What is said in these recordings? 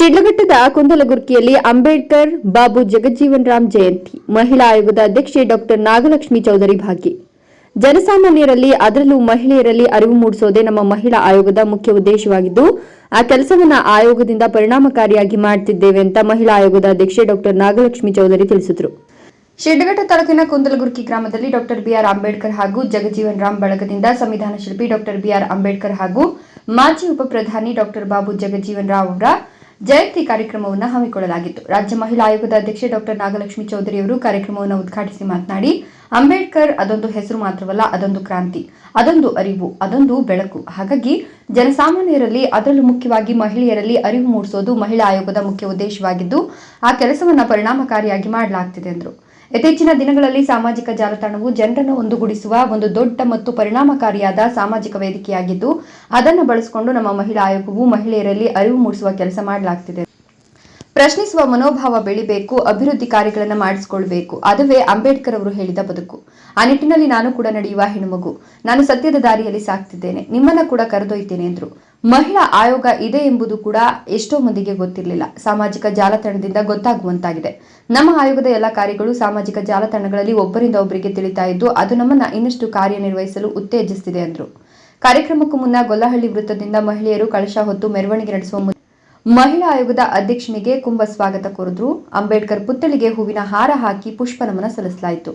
ಶಿಡ್ಲಘಟ್ಟದ ಕುಂದಲಗುರ್ಕಿಯಲ್ಲಿ ಅಂಬೇಡ್ಕರ್ ಬಾಬು ಜಗಜ್ಜೀವನ್ ರಾಮ್ ಜಯಂತಿ. ಮಹಿಳಾ ಆಯೋಗದ ಅಧ್ಯಕ್ಷೆ ಡಾಕ್ಟರ್ ನಾಗಲಕ್ಷ್ಮಿ ಚೌಧರಿ ಭಾಗಿ ಜನಸಾಮಾನ್ಯರಲ್ಲಿ ಅದರಲ್ಲೂ ಮಹಿಳೆಯರಲ್ಲಿ ಅರಿವು ಮೂಡಿಸೋದೇ ನಮ್ಮ ಮಹಿಳಾ ಆಯೋಗದ ಮುಖ್ಯ ಉದ್ದೇಶವಾಗಿದ್ದು, ಆ ಕೆಲಸವನ್ನ ಆಯೋಗದಿಂದ ಪರಿಣಾಮಕಾರಿಯಾಗಿ ಮಾಡುತ್ತಿದ್ದೇವೆ ಅಂತ ಮಹಿಳಾ ಆಯೋಗದ ಅಧ್ಯಕ್ಷೆ ಡಾಕ್ಟರ್ ನಾಗಲಕ್ಷ್ಮಿ ಚೌಧರಿ ತಿಳಿಸಿದರು. ಶಿಡ್ಲಘಟ್ಟ ತಾಲೂಕಿನ ಕುಂದಲಗುರ್ಕಿ ಗ್ರಾಮದಲ್ಲಿ ಡಾಕ್ಟರ್ ಬಿಆರ್ ಅಂಬೇಡ್ಕರ್ ಹಾಗೂ ಜಗಜೀವನ್ ರಾಮ್ ಬಳಗದಿಂದ ಸಂವಿಧಾನ ಶಿಲ್ಪಿ ಡಾಕ್ಟರ್ ಬಿಆರ್ ಅಂಬೇಡ್ಕರ್ ಹಾಗೂ ಮಾಜಿ ಉಪಪ್ರಧಾನಿ ಡಾಕ್ಟರ್ ಬಾಬು ಜಗಜೀವನ್ ರಾವ್ ಅವರ ಜಯಂತಿ ಕಾರ್ಯಕ್ರಮವನ್ನು ಹಮ್ಮಿಕೊಳ್ಳಲಾಗಿತ್ತು. ರಾಜ್ಯ ಮಹಿಳಾ ಆಯೋಗದ ಅಧ್ಯಕ್ಷೆ ಡಾಕ್ಟರ್ ನಾಗಲಕ್ಷ್ಮಿ ಚೌಧರಿ ಅವರು ಕಾರ್ಯಕ್ರಮವನ್ನು ಉದ್ಘಾಟಿಸಿ ಮಾತನಾಡಿ, ಅಂಬೇಡ್ಕರ್ ಅದೊಂದು ಹೆಸರು ಮಾತ್ರವಲ್ಲ, ಅದೊಂದು ಕ್ರಾಂತಿ, ಅದೊಂದು ಅರಿವು, ಅದೊಂದು ಬೆಳಕು. ಹಾಗಾಗಿ, ಜನಸಾಮಾನ್ಯರಲ್ಲಿ ಅದರಲ್ಲೂ ಮುಖ್ಯವಾಗಿ ಮಹಿಳೆಯರಲ್ಲಿ ಅರಿವು ಮೂಡಿಸೋದು ಮಹಿಳಾ ಆಯೋಗದ ಮುಖ್ಯ ಉದ್ದೇಶವಾಗಿದ್ದು, ಆ ಕೆಲಸವನ್ನು ಪರಿಣಾಮಕಾರಿಯಾಗಿ ಮಾಡಲಾಗ್ತಿದೆ, ಎಂದರು. ಇತ್ತೀಚಿನ ದಿನಗಳಲ್ಲಿ ಸಾಮಾಜಿಕ ಜಾಲತಾಣವು ಜನರನ್ನು ಒಂದುಗೂಡಿಸುವ ಒಂದು ದೊಡ್ಡ ಮತ್ತು ಪರಿಣಾಮಕಾರಿಯಾದ ಸಾಮಾಜಿಕ ವೇದಿಕೆಯಾಗಿದ್ದು, ಅದನ್ನು ಬಳಸಿಕೊಂಡು ನಮ್ಮ ಮಹಿಳಾ ಆಯೋಗವು ಮಹಿಳೆಯರಲ್ಲಿ ಅರಿವು ಮೂಡಿಸುವ ಕೆಲಸ ಮಾಡಲಾಗ್ತಿದೆ. ಪ್ರಶ್ನಿಸುವ ಮನೋಭಾವ ಬೆಳಿಬೇಕು, ಅಭಿವೃದ್ಧಿ ಕಾರ್ಯಗಳನ್ನು ಮಾಡಿಸಿಕೊಳ್ಬೇಕು. ಅದುವೇ ಅಂಬೇಡ್ಕರ್ ಅವರು ಹೇಳಿದ ಬದುಕು. ಆ ನಿಟ್ಟಿನಲ್ಲಿ ನಾನು ಕೂಡ ನಡೆಯುವ ಹೆಣ್ಣುಮಗು. ನಾನು ಸತ್ಯದ ದಾರಿಯಲ್ಲಿ ಸಾಕ್ತಿದ್ದೇನೆ ನಿಮ್ಮನ್ನ ಕೂಡ ಕರೆದೊಯ್ತೇನೆ ಎಂದರು. ಮಹಿಳಾ ಆಯೋಗ ಇದೆ ಎಂಬುದು ಕೂಡ ಎಷ್ಟೋ ಮಂದಿಗೆ ಗೊತ್ತಿರಲಿಲ್ಲ. ಸಾಮಾಜಿಕ ಜಾಲತಾಣದಿಂದ ಗೊತ್ತಾಗುವಂತಾಗಿದೆ. ನಮ್ಮ ಆಯೋಗದ ಎಲ್ಲ ಕಾರ್ಯಗಳು ಸಾಮಾಜಿಕ ಜಾಲತಾಣಗಳಲ್ಲಿ ಒಬ್ಬರಿಂದ ಒಬ್ಬರಿಗೆ ತಿಳಿತಾ ಇದ್ದು, ಅದು ನಮ್ಮನ್ನ ಇನ್ನಷ್ಟು ಕಾರ್ಯನಿರ್ವಹಿಸಲು ಉತ್ತೇಜಿಸುತ್ತಿದೆ ಎಂದರು ಕಾರ್ಯಕ್ರಮಕ್ಕೂ ಮುನ್ನ ಗೊಲ್ಲಹಳ್ಳಿ ವೃತ್ತದಿಂದ ಮಹಿಳೆಯರು ಕಳಶ ಹೊತ್ತು ಮೆರವಣಿಗೆ ನಡೆಸುವ ಮಹಿಳಾ ಆಯೋಗದ ಅಧ್ಯಕ್ಷನಿಗೆ ಕುಂಭ ಸ್ವಾಗತ ಕೋರಿದ್ರು. ಅಂಬೇಡ್ಕರ್ ಪುತ್ಥಳಿಗೆ ಹೂವಿನ ಹಾರ ಹಾಕಿ ಪುಷ್ಪ ನಮನ ಸಲ್ಲಿಸಲಾಯಿತು.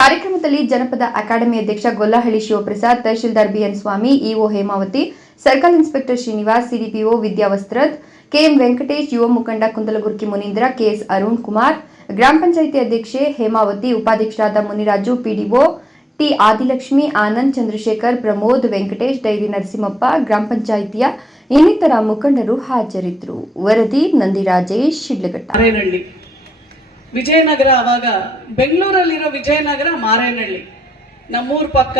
ಕಾರ್ಯಕ್ರಮದಲ್ಲಿ ಜನಪದ ಅಕಾಡೆಮಿ ಅಧ್ಯಕ್ಷ Gollahalli Shivaprasad, tahsildar BN Swamy, EO Hemavathi circle inspector Srinivas, CDPO ವಿದ್ಯಾವಸ್ತ್ರದ್ KM Venkatesh, ಯುವ ಮುಖಂಡ ಕುಂದಲಗುರ್ಕಿ ಮುನೀಂದ್ರ, ಕೆಎಸ್ ಅರುಣ್ ಕುಮಾರ್, ಗ್ರಾಮ ಪಂಚಾಯಿತಿ ಅಧ್ಯಕ್ಷೆ ಹೇಮಾವತಿ, ಉಪಾಧ್ಯಕ್ಷರಾದ Muniraju, PDO T Adilakshmi, Anand Chandrashekar, Pramod Venkatesh, dairy Narasimhappa, ಗ್ರಾಮ ಪಂಚಾಯಿತಿಯ ಇನ್ನಿತರ ಮುಖಂಡರು ಹಾಜರಿದ್ದರು ವರದಿ ನಂದಿರಾಜೇಶ್, ಶಿಡ್ಲಘಟ್ಟ. ವಿಜಯನಗರ ಅವಾಗ ಬೆಂಗಳೂರಲ್ಲಿರೋ ವಿಜಯನಗರ ಮಾರೇನಹಳ್ಳಿ. ನಮ್ಮೂರ್ ಪಕ್ಕ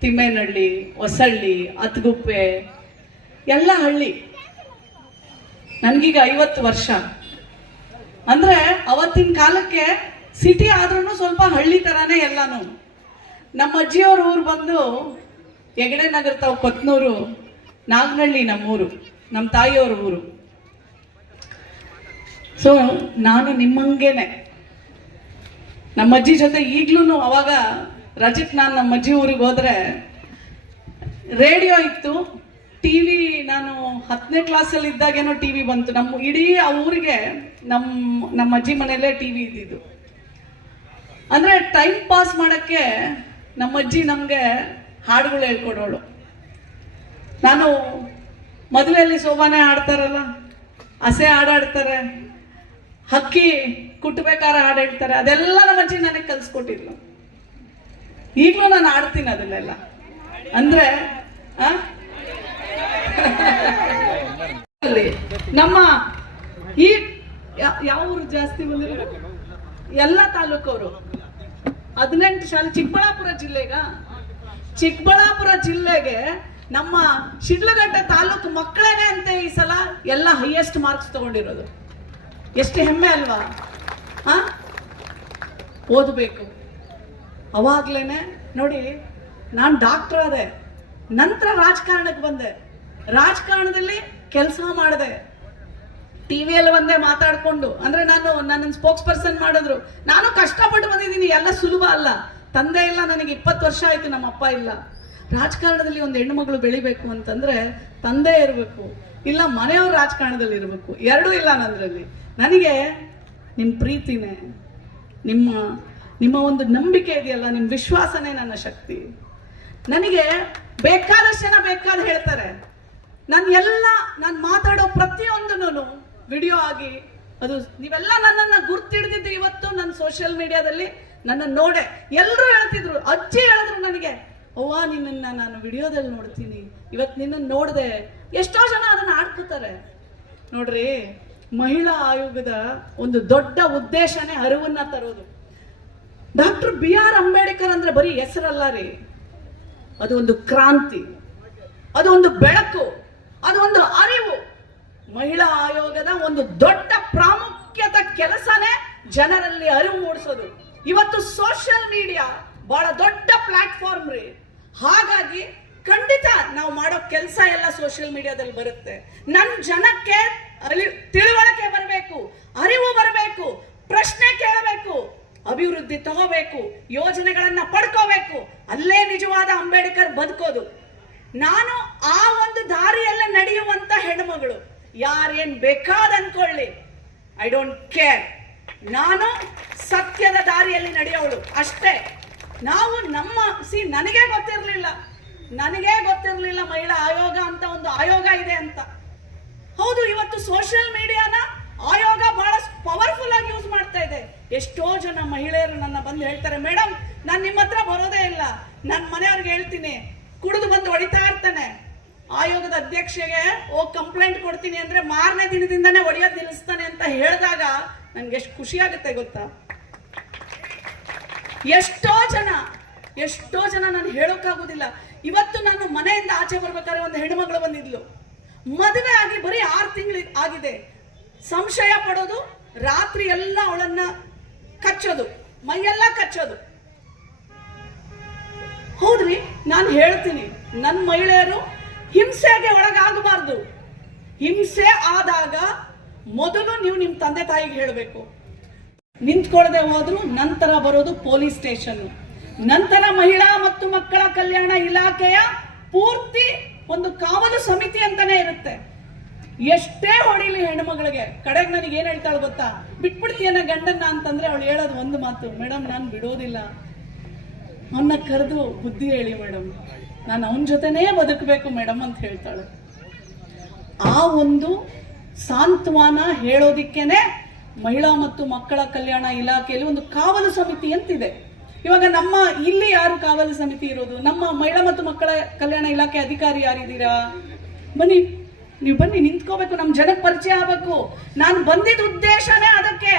ತಿಮ್ಮೇನಹಳ್ಳಿ, ಹೊಸಳ್ಳಿ ಅತ್ಗುಪ್ಪೆ ಎಲ್ಲ ಹಳ್ಳಿ. ನನಗೀಗ ಐವತ್ತು ವರ್ಷ. ಅಂದ್ರೆ ಅವತ್ತಿನ ಕಾಲಕ್ಕೆ ಸಿಟಿ ಆದ್ರೂ ಸ್ವಲ್ಪ ಹಳ್ಳಿ ಥರನೇ ಎಲ್ಲಾನು. ನಮ್ಮ ಅಜ್ಜಿಯವ್ರ ಊರು ಬಂದು ಹೆಗಡೆ ನಗರ ತಾವು ಕೊತ್ನೂರು ನಾಗನಹಳ್ಳಿ ನಮ್ಮೂರು, ನಮ್ಮ ತಾಯಿಯವ್ರ ಊರು. ಸೊ ನಾನು ನಿಮ್ಮಂಗೇನೆ. ನಮ್ಮ ಅಜ್ಜಿ ಜೊತೆ ಈಗ್ಲೂ ಅವಾಗ ರಜಕ್ ನಾನು ನಮ್ಮ ಅಜ್ಜಿ ಊರಿಗೆ ಹೋದ್ರೆ ರೇಡಿಯೋ ಇತ್ತು. ಟಿವಿ ನಾನು ಹತ್ತನೇ ಕ್ಲಾಸಲ್ಲಿ ಇದ್ದಾಗೇನೋ ಟಿ ವಿ ಬಂತು. ನಮ್ಮ ಇಡೀ ಆ ಊರಿಗೆ ನಮ್ಮ ನಮ್ಮ ಅಜ್ಜಿ ಮನೆಯಲ್ಲೇ ಟಿವಿ ಇದ್ದಿದ್ದು. ಅಂದರೆ ಟೈಮ್ ಪಾಸ್ ಮಾಡೋಕ್ಕೆ ನಮ್ಮ ಅಜ್ಜಿ ನಮಗೆ ಹಾಡುಗಳು ಹೇಳ್ಕೊಡೋಳು. ನಾನು ಮದುವೆಯಲ್ಲಿ ಶೋಭಾನೆ ಹಾಡ್ತಾರಲ್ಲ, ಹಸೆ ಹಾಡಾಡ್ತಾರೆ ಹಕ್ಕಿ ಕುಟ್ಬೇಕಾದ್ರೆ ಹಾಡು ಹೇಳ್ತಾರೆ. ಅದೆಲ್ಲ ನಮ್ಮ ಅಜ್ಜಿ ನನಗೆ ಕಲ್ಸ್ಕೊಟ್ಟಿದ್ಲು. ಈಗಲೂ ನಾನು ಆಡ್ತೀನಿ ಅದನ್ನೆಲ್ಲ. ಅಂದ್ರೆ? ನಮ್ಮ ಈ ಯಾ- ಯಾವ ಊರು ಜಾಸ್ತಿ ಬಂದಿರೋದು? ಎಲ್ಲ ತಾಲೂಕವರು. ಹದಿನೆಂಟು ಶಾಲೆ, ಚಿಕ್ಕಬಳ್ಳಾಪುರ ಜಿಲ್ಲೆಗ? ಚಿಕ್ಕಬಳ್ಳಾಪುರ ಜಿಲ್ಲೆಗೆ ನಮ್ಮ ಶಿಡ್ಲಘಟ್ಟ ತಾಲೂಕು ಮಕ್ಕಳೇ ಅಂತ ಈ ಸಲ ಎಲ್ಲ ಹೈಯೆಸ್ಟ್ ಮಾರ್ಕ್ಸ್ ತಗೊಂಡಿರೋದು. ಎಷ್ಟು ಹೆಮ್ಮೆ ಅಲ್ವಾ? ಓದಬೇಕು. ಅವಾಗ್ಲೇನೆ ನೋಡಿ, ನಾನು ಡಾಕ್ಟರ್ ಆದೆ. ನಂತರ ರಾಜಕಾರಣಕ್ಕೆ ಬಂದೆ. ರಾಜಕಾರಣದಲ್ಲಿ ಕೆಲಸ ಮಾಡಿದೆ. ಟಿ ವಿಯಲ್ಲಿ ಒಂದೇ ಮಾತಾಡಿಕೊಂಡು, ಅಂದ್ರೆ ನಾನು ನನ್ನ ಸ್ಪೋಕ್ಸ್ ಪರ್ಸನ್ ಮಾಡಿದ್ರು. ನಾನು ಕಷ್ಟಪಟ್ಟು ಬಂದಿದ್ದೀನಿ, ಎಲ್ಲ ಸುಲಭ ಅಲ್ಲ. ತಂದೆ ಇಲ್ಲ, ನನಗೆ ಇಪ್ಪತ್ತು ವರ್ಷ ಆಯ್ತು, ನಮ್ಮ ಅಪ್ಪ ಇಲ್ಲ. ರಾಜಕಾರಣದಲ್ಲಿ ಒಂದು ಹೆಣ್ಣುಮಗಳು ಬೆಳಿಬೇಕು ಅಂತಂದ್ರೆ ತಂದೆ ಇರಬೇಕು, ಇಲ್ಲ ಮನೆಯವ್ರ ರಾಜಕಾರಣದಲ್ಲಿ ಇರಬೇಕು. ಎರಡೂ ಇಲ್ಲ ನನ್ನದ್ರಲ್ಲಿ ನನಗೆ ನಿಮ್ಮ ಪ್ರೀತಿನೇ, ನಿಮ್ಮ ನಿಮ್ಮ ಒಂದು ನಂಬಿಕೆ ಇದೆಯಲ್ಲ ನಿಮ್ಮ ವಿಶ್ವಾಸನೇ ನನ್ನ ಶಕ್ತಿ. ನನಗೆ ಬೇಕಾದಷ್ಟು ಜನ ಬೇಕಾದ ಹೇಳ್ತಾರೆ. ನಾನು ಎಲ್ಲ, ನಾನು ಮಾತಾಡೋ ಪ್ರತಿಯೊಂದನ್ನು ವಿಡಿಯೋ ಆಗಿ, ಅದು ನೀವೆಲ್ಲ ನನ್ನನ್ನು ಗುರ್ತಿಡ್ದಿದ್ದು ಇವತ್ತು ನನ್ನ ಸೋಷಿಯಲ್ ಮೀಡಿಯಾದಲ್ಲಿ ನನ್ನ ನೋಡೆ. ಎಲ್ಲರೂ ಹೇಳ್ತಿದ್ರು, ಅಜ್ಜಿ ಹೇಳಿದ್ರು ನನಗೆ, ಅವ್ವ, ನಿನ್ನನ್ನ ನಾನು ವಿಡಿಯೋದಲ್ಲಿ ನೋಡ್ತೀನಿ. ಇವತ್ತು ನಿನ್ನನ್ನು ನೋಡಿದೆ. ಎಷ್ಟೋ ಜನ ಅದನ್ನ ಆಡ್ಕೋತಾರೆ. ನೋಡ್ರಿ, ಮಹಿಳಾ ಆಯೋಗದ ಒಂದು ದೊಡ್ಡ ಉದ್ದೇಶನೇ ಅರಿವನ್ನ ತರೋದು. ಡಾಕ್ಟರ್ ಬಿ ಆರ್ ಅಂಬೇಡ್ಕರ್ ಅಂದ್ರೆ ಬರೀ ಹೆಸರಲ್ಲ ರೀ. ಅದು ಒಂದು ಕ್ರಾಂತಿ, ಅದು ಒಂದು ಬೆಳಕು, ಅದು ಒಂದು ಅರಿವು. ಮಹಿಳಾ ಆಯೋಗದ ಒಂದು ದೊಡ್ಡ ಪ್ರಾಮುಖ್ಯದ ಕೆಲಸನೇ ಜನರಲ್ಲಿ ಅರಿವು ಮೂಡಿಸೋದು. ಇವತ್ತು ಸೋಷಿಯಲ್ ಮೀಡಿಯಾ ಬಹಳ ದೊಡ್ಡ ಪ್ಲಾಟ್ಫಾರ್ಮ್ ರೀ. ಹಾಗಾಗಿ ಖಂಡಿತ ನಾವು ಮಾಡೋ ಕೆಲಸ ಎಲ್ಲ ಸೋಷಿಯಲ್ ಮೀಡಿಯಾದಲ್ಲಿ ಬರುತ್ತೆ. ನನ್ನ ಜನಕ್ಕೆ ತಿಳುವಳಿಕೆ ಬರಬೇಕು, ಅರಿವು ಬರಬೇಕು, ಪ್ರಶ್ನೆ ಕೇಳಬೇಕು. ಅಭಿವೃದ್ಧಿ ತಗೋಬೇಕು, ಯೋಜನೆಗಳನ್ನ ಪಡ್ಕೋಬೇಕು, ಅಲ್ಲೇ ನಿಜವಾದ ಅಂಬೇಡ್ಕರ್ ಬದುಕೋದು. ನಾನು ಆ ಒಂದು ದಾರಿಯಲ್ಲೇ ನಡೆಯುವಂತ ಹೆಣ್ಮಗಳು, ಯಾರೇನ್ ಬೇಕಾದ ಅನ್ಕೊಳ್ಳಿ. ಐ ಡೋಂಟ್ ಕೇರ್ ನಾನು ಸತ್ಯದ ದಾರಿಯಲ್ಲಿ ನಡೆಯೋಳು, ಅಷ್ಟೇ. ನಾವು ನಮ್ಮ ಸಿ ನನಗೆ ಗೊತ್ತಿರಲಿಲ್ಲ. ನನಗೆ ಗೊತ್ತಿರಲಿಲ್ಲ ಮಹಿಳಾ ಆಯೋಗ ಅಂತ ಒಂದು ಆಯೋಗ ಇದೆ ಅಂತ. ಹೌದು, ಇವತ್ತು ಸೋಷಿಯಲ್ ಮೀಡಿಯಾನ ಆಯೋಗ ಬಹಳ ಪವರ್ಫುಲ್ ಆಗಿ ಎಷ್ಟೋ ಜನ ಮಹಿಳೆಯರು ನನ್ನ ಬಂದು ಹೇಳ್ತಾರೆ ಮೇಡಮ್ ನಾನು ನಿಮ್ಮ ಹತ್ರ ಬರೋದೇ ಇಲ್ಲ. ನನ್ನ ಮನೆಯವ್ರಿಗೆ ಹೇಳ್ತೀನಿ. ಕುಡಿದು ಬಂದು ಹೊಡಿತಾ ಇರ್ತಾನೆ. ಆಯೋಗದ ಅಧ್ಯಕ್ಷೆಗೆ ಹೋಗಿ ಕಂಪ್ಲೇಂಟ್ ಕೊಡ್ತೀನಿ ಅಂದ್ರೆ ಮಾರನೇ ದಿನದಿಂದನೇ ಹೊಡೆಯೋದು ನಿಲ್ಲಿಸ್ತಾನೆ ಅಂತ ಹೇಳಿದಾಗ ನನ್ಗೆ ಎಷ್ಟು ಖುಷಿ ಆಗುತ್ತೆ ಗೊತ್ತಾ? ಎಷ್ಟೋ ಜನ ಎಷ್ಟೋ ಜನ ನಾನು ಹೇಳೋಕ್ಕಾಗೋದಿಲ್ಲ. ಇವತ್ತು ನಾನು ಮನೆಯಿಂದ ಆಚೆ ಬರ್ಬೇಕಾದ್ರೆ ಒಂದು ಹೆಣ್ಮಗಳು ಬಂದಿದ್ಲು. ಮದುವೆ ಆಗಿ ಬರೀ ಆರು ತಿಂಗಳು ಆಗಿದೆ. ಸಂಶಯ ಪಡೋದು, ರಾತ್ರಿ ಎಲ್ಲ ಅವಳನ್ನ ಕಚ್ಚೋದು. ಮೈಯೆಲ್ಲ ಕಚ್ಚೋದು. ಹೌದ್ರಿ? ನಾನು ಹೇಳ್ತೀನಿ. ನನ್ನ ಮಹಿಳೆಯರು ಹಿಂಸೆಗೆ ಒಳಗಾಗಬಾರ್ದು. ಹಿಂಸೆ ಆದಾಗ ಮೊದಲು ನೀವು ನಿಮ್ಮ ತಂದೆ ತಾಯಿಗೆ ಹೇಳಬೇಕು. ನಿಂತ್ಕೊಳ್ಳದೆ ಹೋದ್ರು ನಂತರ ಬರೋದು ಪೊಲೀಸ್ ಸ್ಟೇಷನ್. ನಂತರ ಮಹಿಳಾ ಮತ್ತು ಮಕ್ಕಳ ಕಲ್ಯಾಣ ಇಲಾಖೆಯ ಪೂರ್ತಿ ಒಂದು ಕಾವಲು ಸಮಿತಿ ಅಂತಾನೆ ಇರುತ್ತೆ. ಎಷ್ಟೇ ಹೊಡಿಲಿ ಹೆಣ್ಮಗಳಿಗೆ ಕಡೆಗೆ ನನಗೆ ಏನ್ ಹೇಳ್ತಾಳೆ ಗೊತ್ತಾ? ಬಿಟ್ಬಿಡ್ತೀಯನ ಗಂಡನ್ನ ಅಂತಂದ್ರೆ ಅವಳು ಹೇಳೋದು ಒಂದು ಮಾತು ಮೇಡಮ್ ನಾನು ಬಿಡೋದಿಲ್ಲ. ಅವನ್ನ ಕರೆದು ಬುದ್ಧಿ ಹೇಳಿ ಮೇಡಮ್ ನಾನು ಅವನ ಜೊತೆನೇ ಬದುಕಬೇಕು ಮೇಡಮ್ ಅಂತ ಹೇಳ್ತಾಳೆ. ಆ ಒಂದು ಸಾಂತ್ವನ ಹೇಳೋದಿಕ್ಕೇನೆ ಮಹಿಳಾ ಮತ್ತು ಮಕ್ಕಳ ಕಲ್ಯಾಣ ಇಲಾಖೆಯಲ್ಲಿ ಒಂದು ಕಾವಲು ಸಮಿತಿ ಅಂತಿದೆ. ಇವಾಗ ನಮ್ಮ, ಇಲ್ಲಿ ಯಾರು ಕಾವಲು ಸಮಿತಿ ಇರೋದು? ನಮ್ಮ ಮಹಿಳಾ ಮತ್ತು ಮಕ್ಕಳ ಕಲ್ಯಾಣ ಇಲಾಖೆ ಅಧಿಕಾರಿ ಯಾರಿದ್ದೀರಾ? ಬನ್ನಿ ನೀವು ಬನ್ನಿ ನಿಂತ್ಕೋಬೇಕು ನಮ್ಮ ಜನಕ್ಕೆ ಪರಿಚಯ ಆಗಬೇಕು. ನಾನು ಬಂದಿದ್ದ ಉದ್ದೇಶನೇ ಅದಕ್ಕೆ.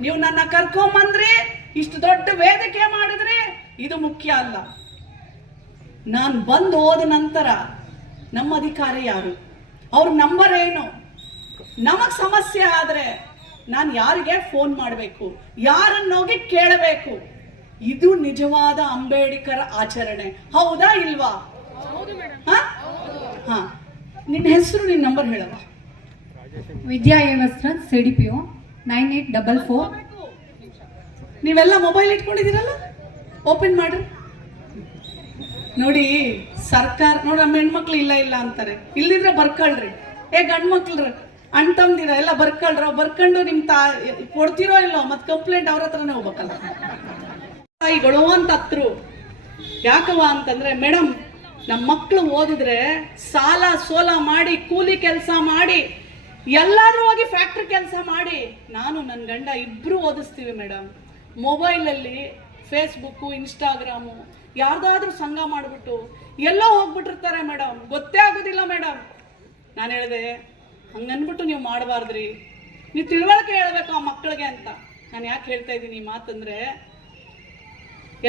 ನೀವು ನನ್ನ ಕರ್ಕೊಂಬಂದ್ರಿ ಇಷ್ಟು ದೊಡ್ಡ ವೇದಿಕೆ ಮಾಡಿದ್ರಿ ಇದು ಮುಖ್ಯ ಅಲ್ಲ. ನಾನು ಬಂದು ಹೋದ ನಂತರ ನಮ್ಮ ಅಧಿಕಾರಿ ಯಾರು? ಅವ್ರ ನಂಬರ್ ಏನು? ನಮಗೆ ಸಮಸ್ಯೆ ಆದರೆ ನಾನು ಯಾರಿಗೆ ಫೋನ್ ಮಾಡಬೇಕು ಯಾರನ್ನೋಗಿ ಕೇಳಬೇಕು? ಇದು ನಿಜವಾದ ಅಂಬೇಡ್ಕರ್ ಆಚರಣೆ. ಹೌದಾ ಇಲ್ವಾ? ಹಾ? ನಿನ್ನ ಹೆಸರು, ನಿನ್ನ ನಂಬರ್ ಹೇಳವ Vidya ಏವಸ್ತ್ರ C D P O nine eight double four ನೀವೆಲ್ಲ ಮೊಬೈಲ್ ಇಟ್ಕೊಂಡಿದ್ದೀರಲ್ಲ? ಓಪನ್ ಮಾಡ್ರಿ. ನೋಡಿ, ಸರ್ಕಾರ, ನೋಡಿ, ನಮ್ಮ ಹೆಣ್ಮಕ್ಳು ಇಲ್ಲ ಇಲ್ಲ ಅಂತಾರೆ. ಇಲ್ದಿದ್ರೆ ಬರ್ಕೊಳ್ರಿ. ಏ ಗಂಡ್ ಮಕ್ಳ್ರಿ ಅಣ್ಣ ತಮ್ದಿರ ಎಲ್ಲ ಬರ್ಕೊಳ್ರ. ಬರ್ಕೊಂಡು ನಿಮ್ ತಾ, ಕೊಡ್ತಿರೋ ಇಲ್ಲೋ ಮತ್ತೆ ಕಂಪ್ಲೇಂಟ್ ಅವ್ರ ಹತ್ರನೇ ಹೋಗ್ಬೇಕಲ್ಲ. ತಾಯಿಗಳು ಅಂತ ಹತ್ರು. ಯಾಕವ ಅಂತಂದ್ರೆ ಮೇಡಮ್ ನಮ್ಮ ಮಕ್ಕಳು ಓದಿದ್ರೆ ಸಾಲ ಸೋಲ ಮಾಡಿ, ಕೂಲಿ ಕೆಲಸ ಮಾಡಿ, ಎಲ್ಲಾದ್ರೂ ಹೋಗಿ ಫ್ಯಾಕ್ಟ್ರಿ ಕೆಲಸ ಮಾಡಿ, ನಾನು ನನ್ನ ಗಂಡ ಇಬ್ರು ಓದಿಸ್ತೀವಿ ಮೇಡಮ್ ಮೊಬೈಲಲ್ಲಿ ಫೇಸ್ಬುಕ್ಕು, ಇನ್ಸ್ಟಾಗ್ರಾಮು, ಯಾರ್ದಾದ್ರೂ ಸಂಘ ಮಾಡಿಬಿಟ್ಟು ಎಲ್ಲೋ ಹೋಗ್ಬಿಟ್ಟಿರ್ತಾರೆ ಮೇಡಮ್ ಗೊತ್ತೇ ಆಗೋದಿಲ್ಲ ಮೇಡಮ್ ನಾನು ಹೇಳಿದೆ, ಹಂಗನ್ಬಿಟ್ಟು ನೀವು ಮಾಡಬಾರ್ದ್ರಿ. ನೀವು ತಿಳುವಳಿಕೆ ಹೇಳ್ಬೇಕು ಆ ಮಕ್ಕಳಿಗೆ ಅಂತ. ನಾನು ಯಾಕೆ ಹೇಳ್ತಾ ಇದ್ದೀನಿ ಮಾತಂದ್ರೆ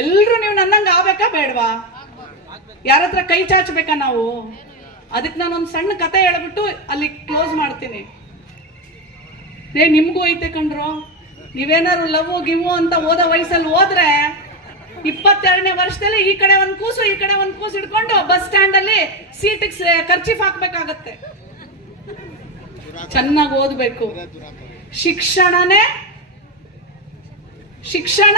ಎಲ್ಲರೂ ನೀವು ನನ್ನಂಗೆ ಆಗ್ಬೇಕಾ ಬೇಡವಾ? ಯಾರ ಹತ್ರ ಕೈ ಚಾಚಬೇಕಾ ನಾವು? ಅದಕ್ಕೆ ನಾನೊಂದು ಸಣ್ಣ ಕತೆ ಹೇಳ್ಬಿಟ್ಟು ಅಲ್ಲಿ ಕ್ಲೋಸ್ ಮಾಡ್ತೀನಿ. ಏ, ನಿಮ್ಗೂ ಐತೆ ಕಣ್ರು? ನೀವೇನಾದ್ರು ಲವ್ ಗಿವ್ ಅಂತ ಓದೋ ವಯಸ್ಸಲ್ಲಿ ಹೋದ್ರೆ ಇಪ್ಪತ್ತೆರಡನೇ ವರ್ಷದಲ್ಲಿ ಈ ಕಡೆ ಒಂದ್ ಕೂಸು, ಈ ಕಡೆ ಒಂದ್ ಕೂಸು ಇಟ್ಕೊಂಡು ಬಸ್ ಸ್ಟ್ಯಾಂಡ್ ಅಲ್ಲಿ ಸೀಟಿಗೆ ಖರ್ಚಿಫ್ ಹಾಕ್ಬೇಕಾಗತ್ತೆ. ಚೆನ್ನಾಗಿ ಓದ್ಬೇಕು. ಶಿಕ್ಷಣನೇ ಶಿಕ್ಷಣ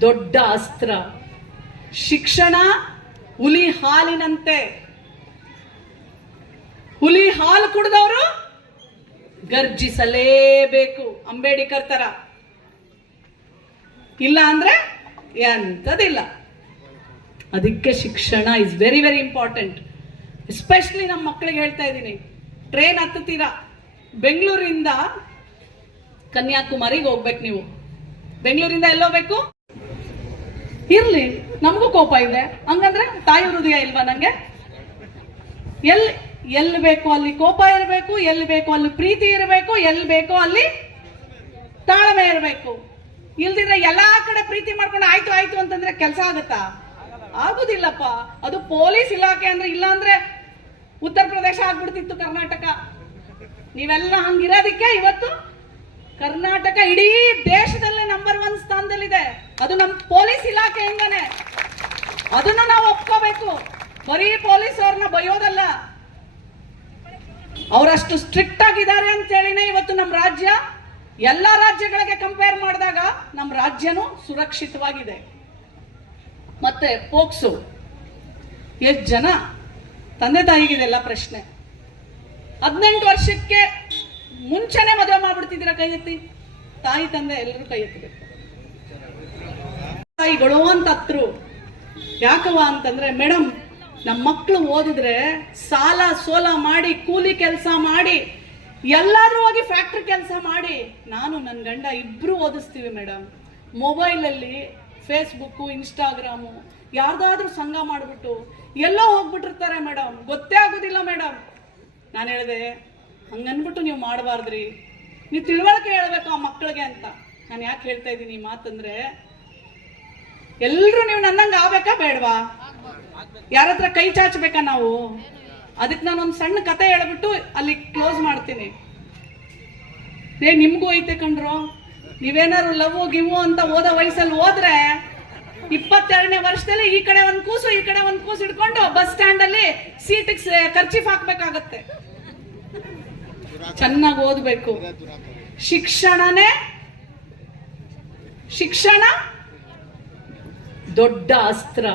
ದೊಡ್ಡ ಅಸ್ತ್ರ. ಶಿಕ್ಷಣ ಹುಲಿ ಹಾಲಿನಂತೆ. ಹುಲಿ ಹಾಲು ಕುಡಿದವರು ಗರ್ಜಿಸಲೇಬೇಕು. ಅಂಬೇಡ್ಕರ್ ತರ. ಇಲ್ಲ ಅಂದ್ರೆ ಎಂಥದಿಲ್ಲ. ಅದಕ್ಕೆ ಶಿಕ್ಷಣ is very very important especially ನಮ್ಮ ಮಕ್ಕಳಿಗೆ ಹೇಳ್ತಾ ಇದ್ದೀನಿ. ಟ್ರೈನ್ ಹತ್ತುತ್ತೀರಾ? ಬೆಂಗಳೂರಿಂದ ಕನ್ಯಾಕುಮಾರಿಗೆ ಹೋಗ್ಬೇಕು ನೀವು. ಬೆಂಗಳೂರಿಂದ ಎಲ್ಲೋಗ್ಬೇಕು ಇರ್ಲಿ, ನಮಗೂ ಕೋಪ ಇದೆ. ಹಂಗಂದ್ರೆ ತಾಯಿ ಹೃದಯ ಇಲ್ವಾ ನಂಗೆ? ಎಲ್ಲಿ ಎಲ್ಲಿ ಬೇಕೋ ಅಲ್ಲಿ ಕೋಪ ಇರಬೇಕು ಎಲ್ಲಿ ಬೇಕೋ ಅಲ್ಲಿ ಪ್ರೀತಿ ಇರಬೇಕು ಎಲ್ಲಿ ಬೇಕೋ ಅಲ್ಲಿ ತಾಳ್ಮೆ ಇರಬೇಕು. ಇಲ್ದಿದ್ರೆ ಎಲ್ಲಾ ಕಡೆ ಪ್ರೀತಿ ಮಾಡ್ಕೊಂಡು ಆಯ್ತು ಆಯ್ತು ಅಂತಂದ್ರೆ ಕೆಲಸ ಆಗುತ್ತಾ? ಆಗುದಿಲ್ಲಪ್ಪ. ಅದು ಪೊಲೀಸ್ ಇಲಾಖೆ ಅಂದ್ರೆ ಇಲ್ಲಾಂದ್ರೆ ಉತ್ತರ ಪ್ರದೇಶ ಆಗ್ಬಿಡ್ತಿತ್ತು ಕರ್ನಾಟಕ. ನೀವೆಲ್ಲ ಹಂಗಿರೋದಿಕ್ಕೆ ಇವತ್ತು ಕರ್ನಾಟಕ ಇಡೀ ದೇಶದಲ್ಲೇ ನಂಬರ್ ಒನ್ ಸ್ಥಾನದಲ್ಲಿದೆ. ಅದು ನಮ್ಮ ಪೊಲೀಸ್ ಇಲಾಖೆಯಿಂದಾನೆ. ಅದನ್ನು ನಾವು ಒಪ್ಕೋಬೇಕು. ಬರೀ ಪೊಲೀಸ್ ಅವ್ರನ್ನ ಬಯೋದಲ್ಲ. ಅವರಷ್ಟು ಸ್ಟ್ರಿಕ್ಟ್ ಆಗಿದ್ದಾರೆ ಅಂತ ಹೇಳಿನೇ ಇವತ್ತು ನಮ್ಮ ರಾಜ್ಯ. ಎಲ್ಲ ರಾಜ್ಯಗಳಿಗೆ ಕಂಪೇರ್ ಮಾಡಿದಾಗ ನಮ್ಮ ರಾಜ್ಯನೂ ಸುರಕ್ಷಿತವಾಗಿದೆ. ಮತ್ತೆ ಪೋಕ್ಸು. ಎಷ್ಟು ಜನ ತಂದೆ ತಾಯಿಗಿದೆಲ್ಲ ಪ್ರಶ್ನೆ. ಹದಿನೆಂಟು ವರ್ಷಕ್ಕೆ ಮುಂಚೆನೆ ಮದುವೆ ಮಾಡ್ಬಿಡ್ತಿದ್ದೀರ ಕೈ ಎತ್ತಿ? ತಾಯಿ, ತಂದೆ ಎಲ್ಲರೂ ಕೈ ಎತ್ತಬೇಕು ತಾಯಿಗಳು ಅಂತ ಹತ್ರು. ಯಾಕವ ಅಂತಂದ್ರೆ ಮೇಡಮ್ ನಮ್ಮ ಮಕ್ಕಳು ಓದಿದ್ರೆ ಸಾಲ ಸೋಲ ಮಾಡಿ, ಕೂಲಿ ಕೆಲಸ ಮಾಡಿ, ಎಲ್ಲಾದ್ರೂ ಹೋಗಿ ಫ್ಯಾಕ್ಟ್ರಿ ಕೆಲಸ ಮಾಡಿ. ನಾನು ನನ್ನ ಗಂಡ ಇಬ್ರು ಓದಿಸ್ತೀವಿ ಮೇಡಮ್ ಮೊಬೈಲಲ್ಲಿ ಫೇಸ್ಬುಕ್ಕು, ಇನ್ಸ್ಟಾಗ್ರಾಮು, ಯಾರ್ದಾದ್ರೂ ಸಂಘ ಮಾಡಿಬಿಟ್ಟು ಎಲ್ಲೋ ಹೋಗ್ಬಿಟ್ಟಿರ್ತಾರೆ ಮೇಡಮ್ ಗೊತ್ತೇ ಆಗೋದಿಲ್ಲ ಮೇಡಮ್ ನಾನು ಹೇಳಿದೆ ಹಂಗನ್ಬಿಟ್ಟು ನೀವು ಮಾಡಬಾರ್ದ್ರಿ. ನೀವು ತಿಳುವಳಿಕೆ ಹೇಳ್ಬೇಕು ಆ ಮಕ್ಕಳಿಗೆ ಅಂತ. ನಾನು ಯಾಕೆ ಹೇಳ್ತಾ ಇದ್ದೀನಿ ಈ ಮಾತಂದ್ರೆ ಎಲ್ಲರೂ ನೀವು ನನ್ನಂಗೆ ಆಗ್ಬೇಕಾ ಬೇಡವಾ? ಯಾರತ್ರ ಕೈ ಚಾಚಬೇಕಾ ನಾವು? ಅದಕ್ಕೆ ನಾನು ಒಂದು ಸಣ್ಣ ಕತೆ ಹೇಳ್ಬಿಟ್ಟು ಅಲ್ಲಿ ಕ್ಲೋಸ್ ಮಾಡ್ತೀನಿ. ಏ ನಿಮ್ಗೂ ಐತೆ ಕಂಡ್ರು ನೀವೇನಾರು ಲವ್, ಗಿವು ಅಂತ ಓದೋ ವಯಸ್ಸಲ್ಲಿ ಹೋದ್ರೆ, ಇಪ್ಪತ್ತೆರಡನೇ ವರ್ಷದಲ್ಲಿ ಈ ಕಡೆ ಒಂದು ಕೂಸು, ಈ ಕಡೆ ಒಂದು ಕೂಸು ಇಟ್ಕೊಂಡು ಬಸ್ ಸ್ಟ್ಯಾಂಡ್ ಅಲ್ಲಿ ಸೀಟಿಗೆ ಖರ್ಚಿಫ್ ಹಾಕ್ಬೇಕಾಗತ್ತೆ. ಚೆನ್ನಾಗಿ ಓದ್ಬೇಕು. ಶಿಕ್ಷಣನೇ ಶಿಕ್ಷಣ ದೊಡ್ಡ ಅಸ್ತ್ರ.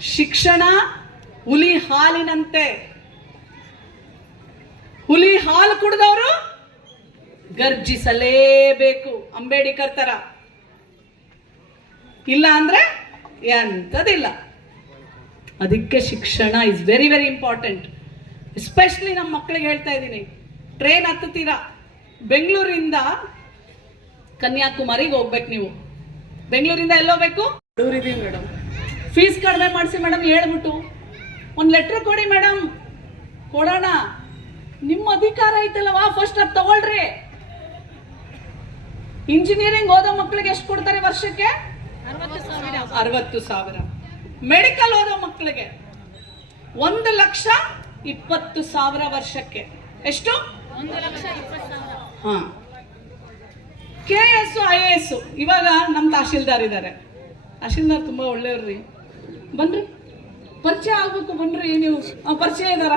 ಶಿಕ್ಷಣ ಹುಲಿ ಹಾಲಿನಂತೆ. ಹುಲಿ ಹಾಲು ಕುಡಿದವರು ಗರ್ಜಿಸಲೇಬೇಕು. ಅಂಬೇಡ್ಕರ್ ತರ. ಇಲ್ಲ ಅಂದ್ರೆ ಎಂಥದಿಲ್ಲ. ಅದಕ್ಕೆ ಶಿಕ್ಷಣ is very very important especially ನಮ್ಮ ಮಕ್ಕಳಿಗೆ ಹೇಳ್ತಾ ಇದ್ದೀನಿ. ಟ್ರೈನ್ ಹತ್ತುತ್ತೀರಾ? ಬೆಂಗಳೂರಿಂದ ಕನ್ಯಾಕುಮಾರಿಗೆ ಹೋಗ್ಬೇಕು ನೀವು. ಬೆಂಗಳೂರಿಂದ ಎಲ್ಲೋಗ್ಬೇಕು ಬಡವರಿದೀವಿ ಮೇಡಮ್. ಫೀಸ್ ಕಡಿಮೆ ಮಾಡಿಸಿ ಮೇಡಮ್ ಹೇಳ್ಬಿಟ್ಟು. ಒಂದು ಲೆಟ್ರ್ ಕೊಡಿ ಮೇಡಮ್ ಕೊಡೋಣ. ನಿಮ್ಮ ಅಧಿಕಾರ ಐತಲ್ಲವಾ? ಫಸ್ಟ್ ಅದು ತಗೊಳ್ರಿ. ಇಂಜಿನಿಯರಿಂಗ್ ಓದೋ ಮಕ್ಕಳಿಗೆ ಎಷ್ಟು ಕೊಡ್ತಾರೆ ವರ್ಷಕ್ಕೆ? ಅರವತ್ತು ಸಾವಿರ. ಮೆಡಿಕಲ್ ಓದೋ ಮಕ್ಕಳಿಗೆ ಒಂದು ಲಕ್ಷ ಇಪ್ಪತ್ತು ಸಾವಿರ ವರ್ಷಕ್ಕೆ. ಎಷ್ಟು? ಹಾ. K S I A S ಇವಾಗ ನಮ್ಮ ತಹಶೀಲ್ದಾರ್ ಇದ್ದಾರೆ ತಹಶೀಲ್ದಾರ್ ತುಂಬಾ ಒಳ್ಳೆಯವ್ರಿ. ಬನ್ರಿ. ಪರಿಚಯ ಆಗ್ಬೇಕು, ಬನ್ರಿ. ನೀವು ಪರಿಚಯ ಇದಾರ?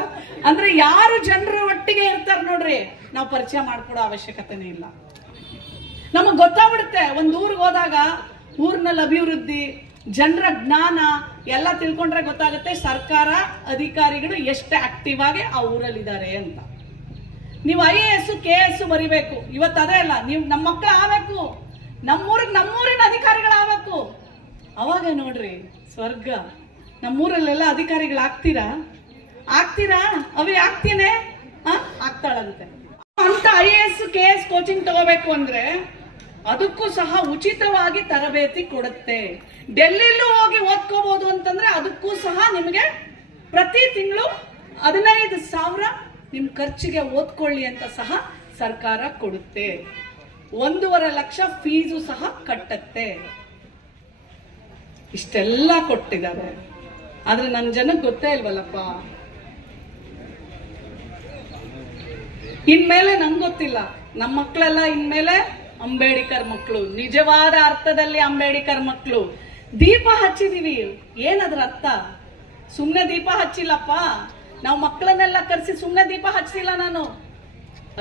ಅಂದ್ರೆ ಯಾರು ಜನರ ಒಟ್ಟಿಗೆ ಇರ್ತಾರೆ ನೋಡ್ರಿ. ನಾವು ಪರಿಚಯ ಮಾಡ್ಕೊಡೋ ಅವಶ್ಯಕತೆನೇ ಇಲ್ಲ. ನಮಗ್ ಗೊತ್ತಾಗ್ಬಿಡುತ್ತೆ, ಒಂದು ಊರಿಗೆ ಹೋದಾಗ ಊರಿನಲ್ಲಿ ಅಭಿವೃದ್ಧಿ, ಜನರ ಜ್ಞಾನ ಎಲ್ಲ ತಿಳ್ಕೊಂಡ್ರೆ ಗೊತ್ತಾಗುತ್ತೆ ಸರ್ಕಾರ ಅಧಿಕಾರಿಗಳು ಎಷ್ಟು ಆಕ್ಟಿವ್ ಆಗಿ ಆ ಊರಲ್ಲಿದ್ದಾರೆ ಅಂತ. ನೀವು I A S, K S ಬರಿಬೇಕು. ಇವತ್ತು ಅದೇ ಅಲ್ಲ, ನೀವು ನಮ್ಮ ಮಕ್ಕಳು ಆಗಬೇಕು. ನಮ್ಮೂರಿಗೆ ನಮ್ಮೂರಿನ ಅಧಿಕಾರಿಗಳಾಗಬೇಕು. ಅವಾಗ ನೋಡ್ರಿ, ಸ್ವರ್ಗ. ನಮ್ಮೂರಲ್ಲೆಲ್ಲ ಅಧಿಕಾರಿಗಳು ಆಗ್ತೀರಾ? ಅವಿ ಆಗ್ತೀನಿ? ಆಗ್ತಾಳಂತೆ. ಅಂತ I A S, K S coaching ತಗೋಬೇಕು ಅಂದ್ರೆ ಅದಕ್ಕೂ ಸಹ ಉಚಿತವಾಗಿ ತರಬೇತಿ ಕೊಡುತ್ತೆ. ಡೆಲ್ಲಿಲೂ ಹೋಗಿ ಓದ್ಕೋಬಹುದು ಅಂತಂದ್ರೆ ಅದಕ್ಕೂ ಸಹ ನಿಮಗೆ ಪ್ರತಿ ತಿಂಗಳು ಹದಿನೈದು ಸಾವಿರ ನಿಮ್ ಖರ್ಚಿಗೆ ಓದ್ಕೊಳ್ಳಿ ಅಂತ ಸಹ ಸರ್ಕಾರ ಕೊಡುತ್ತೆ. ಒಂದೂವರೆ ಲಕ್ಷ ಫೀಸು ಸಹ ಕಟ್ಟತ್ತೆ. ಇಷ್ಟೆಲ್ಲ ಕೊಟ್ಟಿದ್ದಾರೆ. ಆದ್ರೆ ನನ್ನ ಜನಕ್ಕೆ ಗೊತ್ತೇ ಇಲ್ವಲ್ಲಪ್ಪ? ಇನ್ಮೇಲೆ ನಂಗೆ ಗೊತ್ತಿಲ್ಲ. ನಮ್ಮ ಮಕ್ಕಳೆಲ್ಲ ಇನ್ಮೇಲೆ ಅಂಬೇಡ್ಕರ್ ಮಕ್ಕಳು ನಿಜವಾದ ಅರ್ಥದಲ್ಲಿ ಅಂಬೇಡ್ಕರ್ ಮಕ್ಕಳು ದೀಪ ಹಚ್ಚಿದೀವಿ. ಏನದ್ರ ಅರ್ಥ ಸುಮ್ಮನೆ ದೀಪ ಹಚ್ಚಿಲ್ಲಪ್ಪ? ನಾವು ಮಕ್ಕಳನ್ನೆಲ್ಲ ಕರೆಸಿ ಸುಮ್ಮನೆ ದೀಪ ಹಚ್ಚಿಲ್ಲ ನಾನು.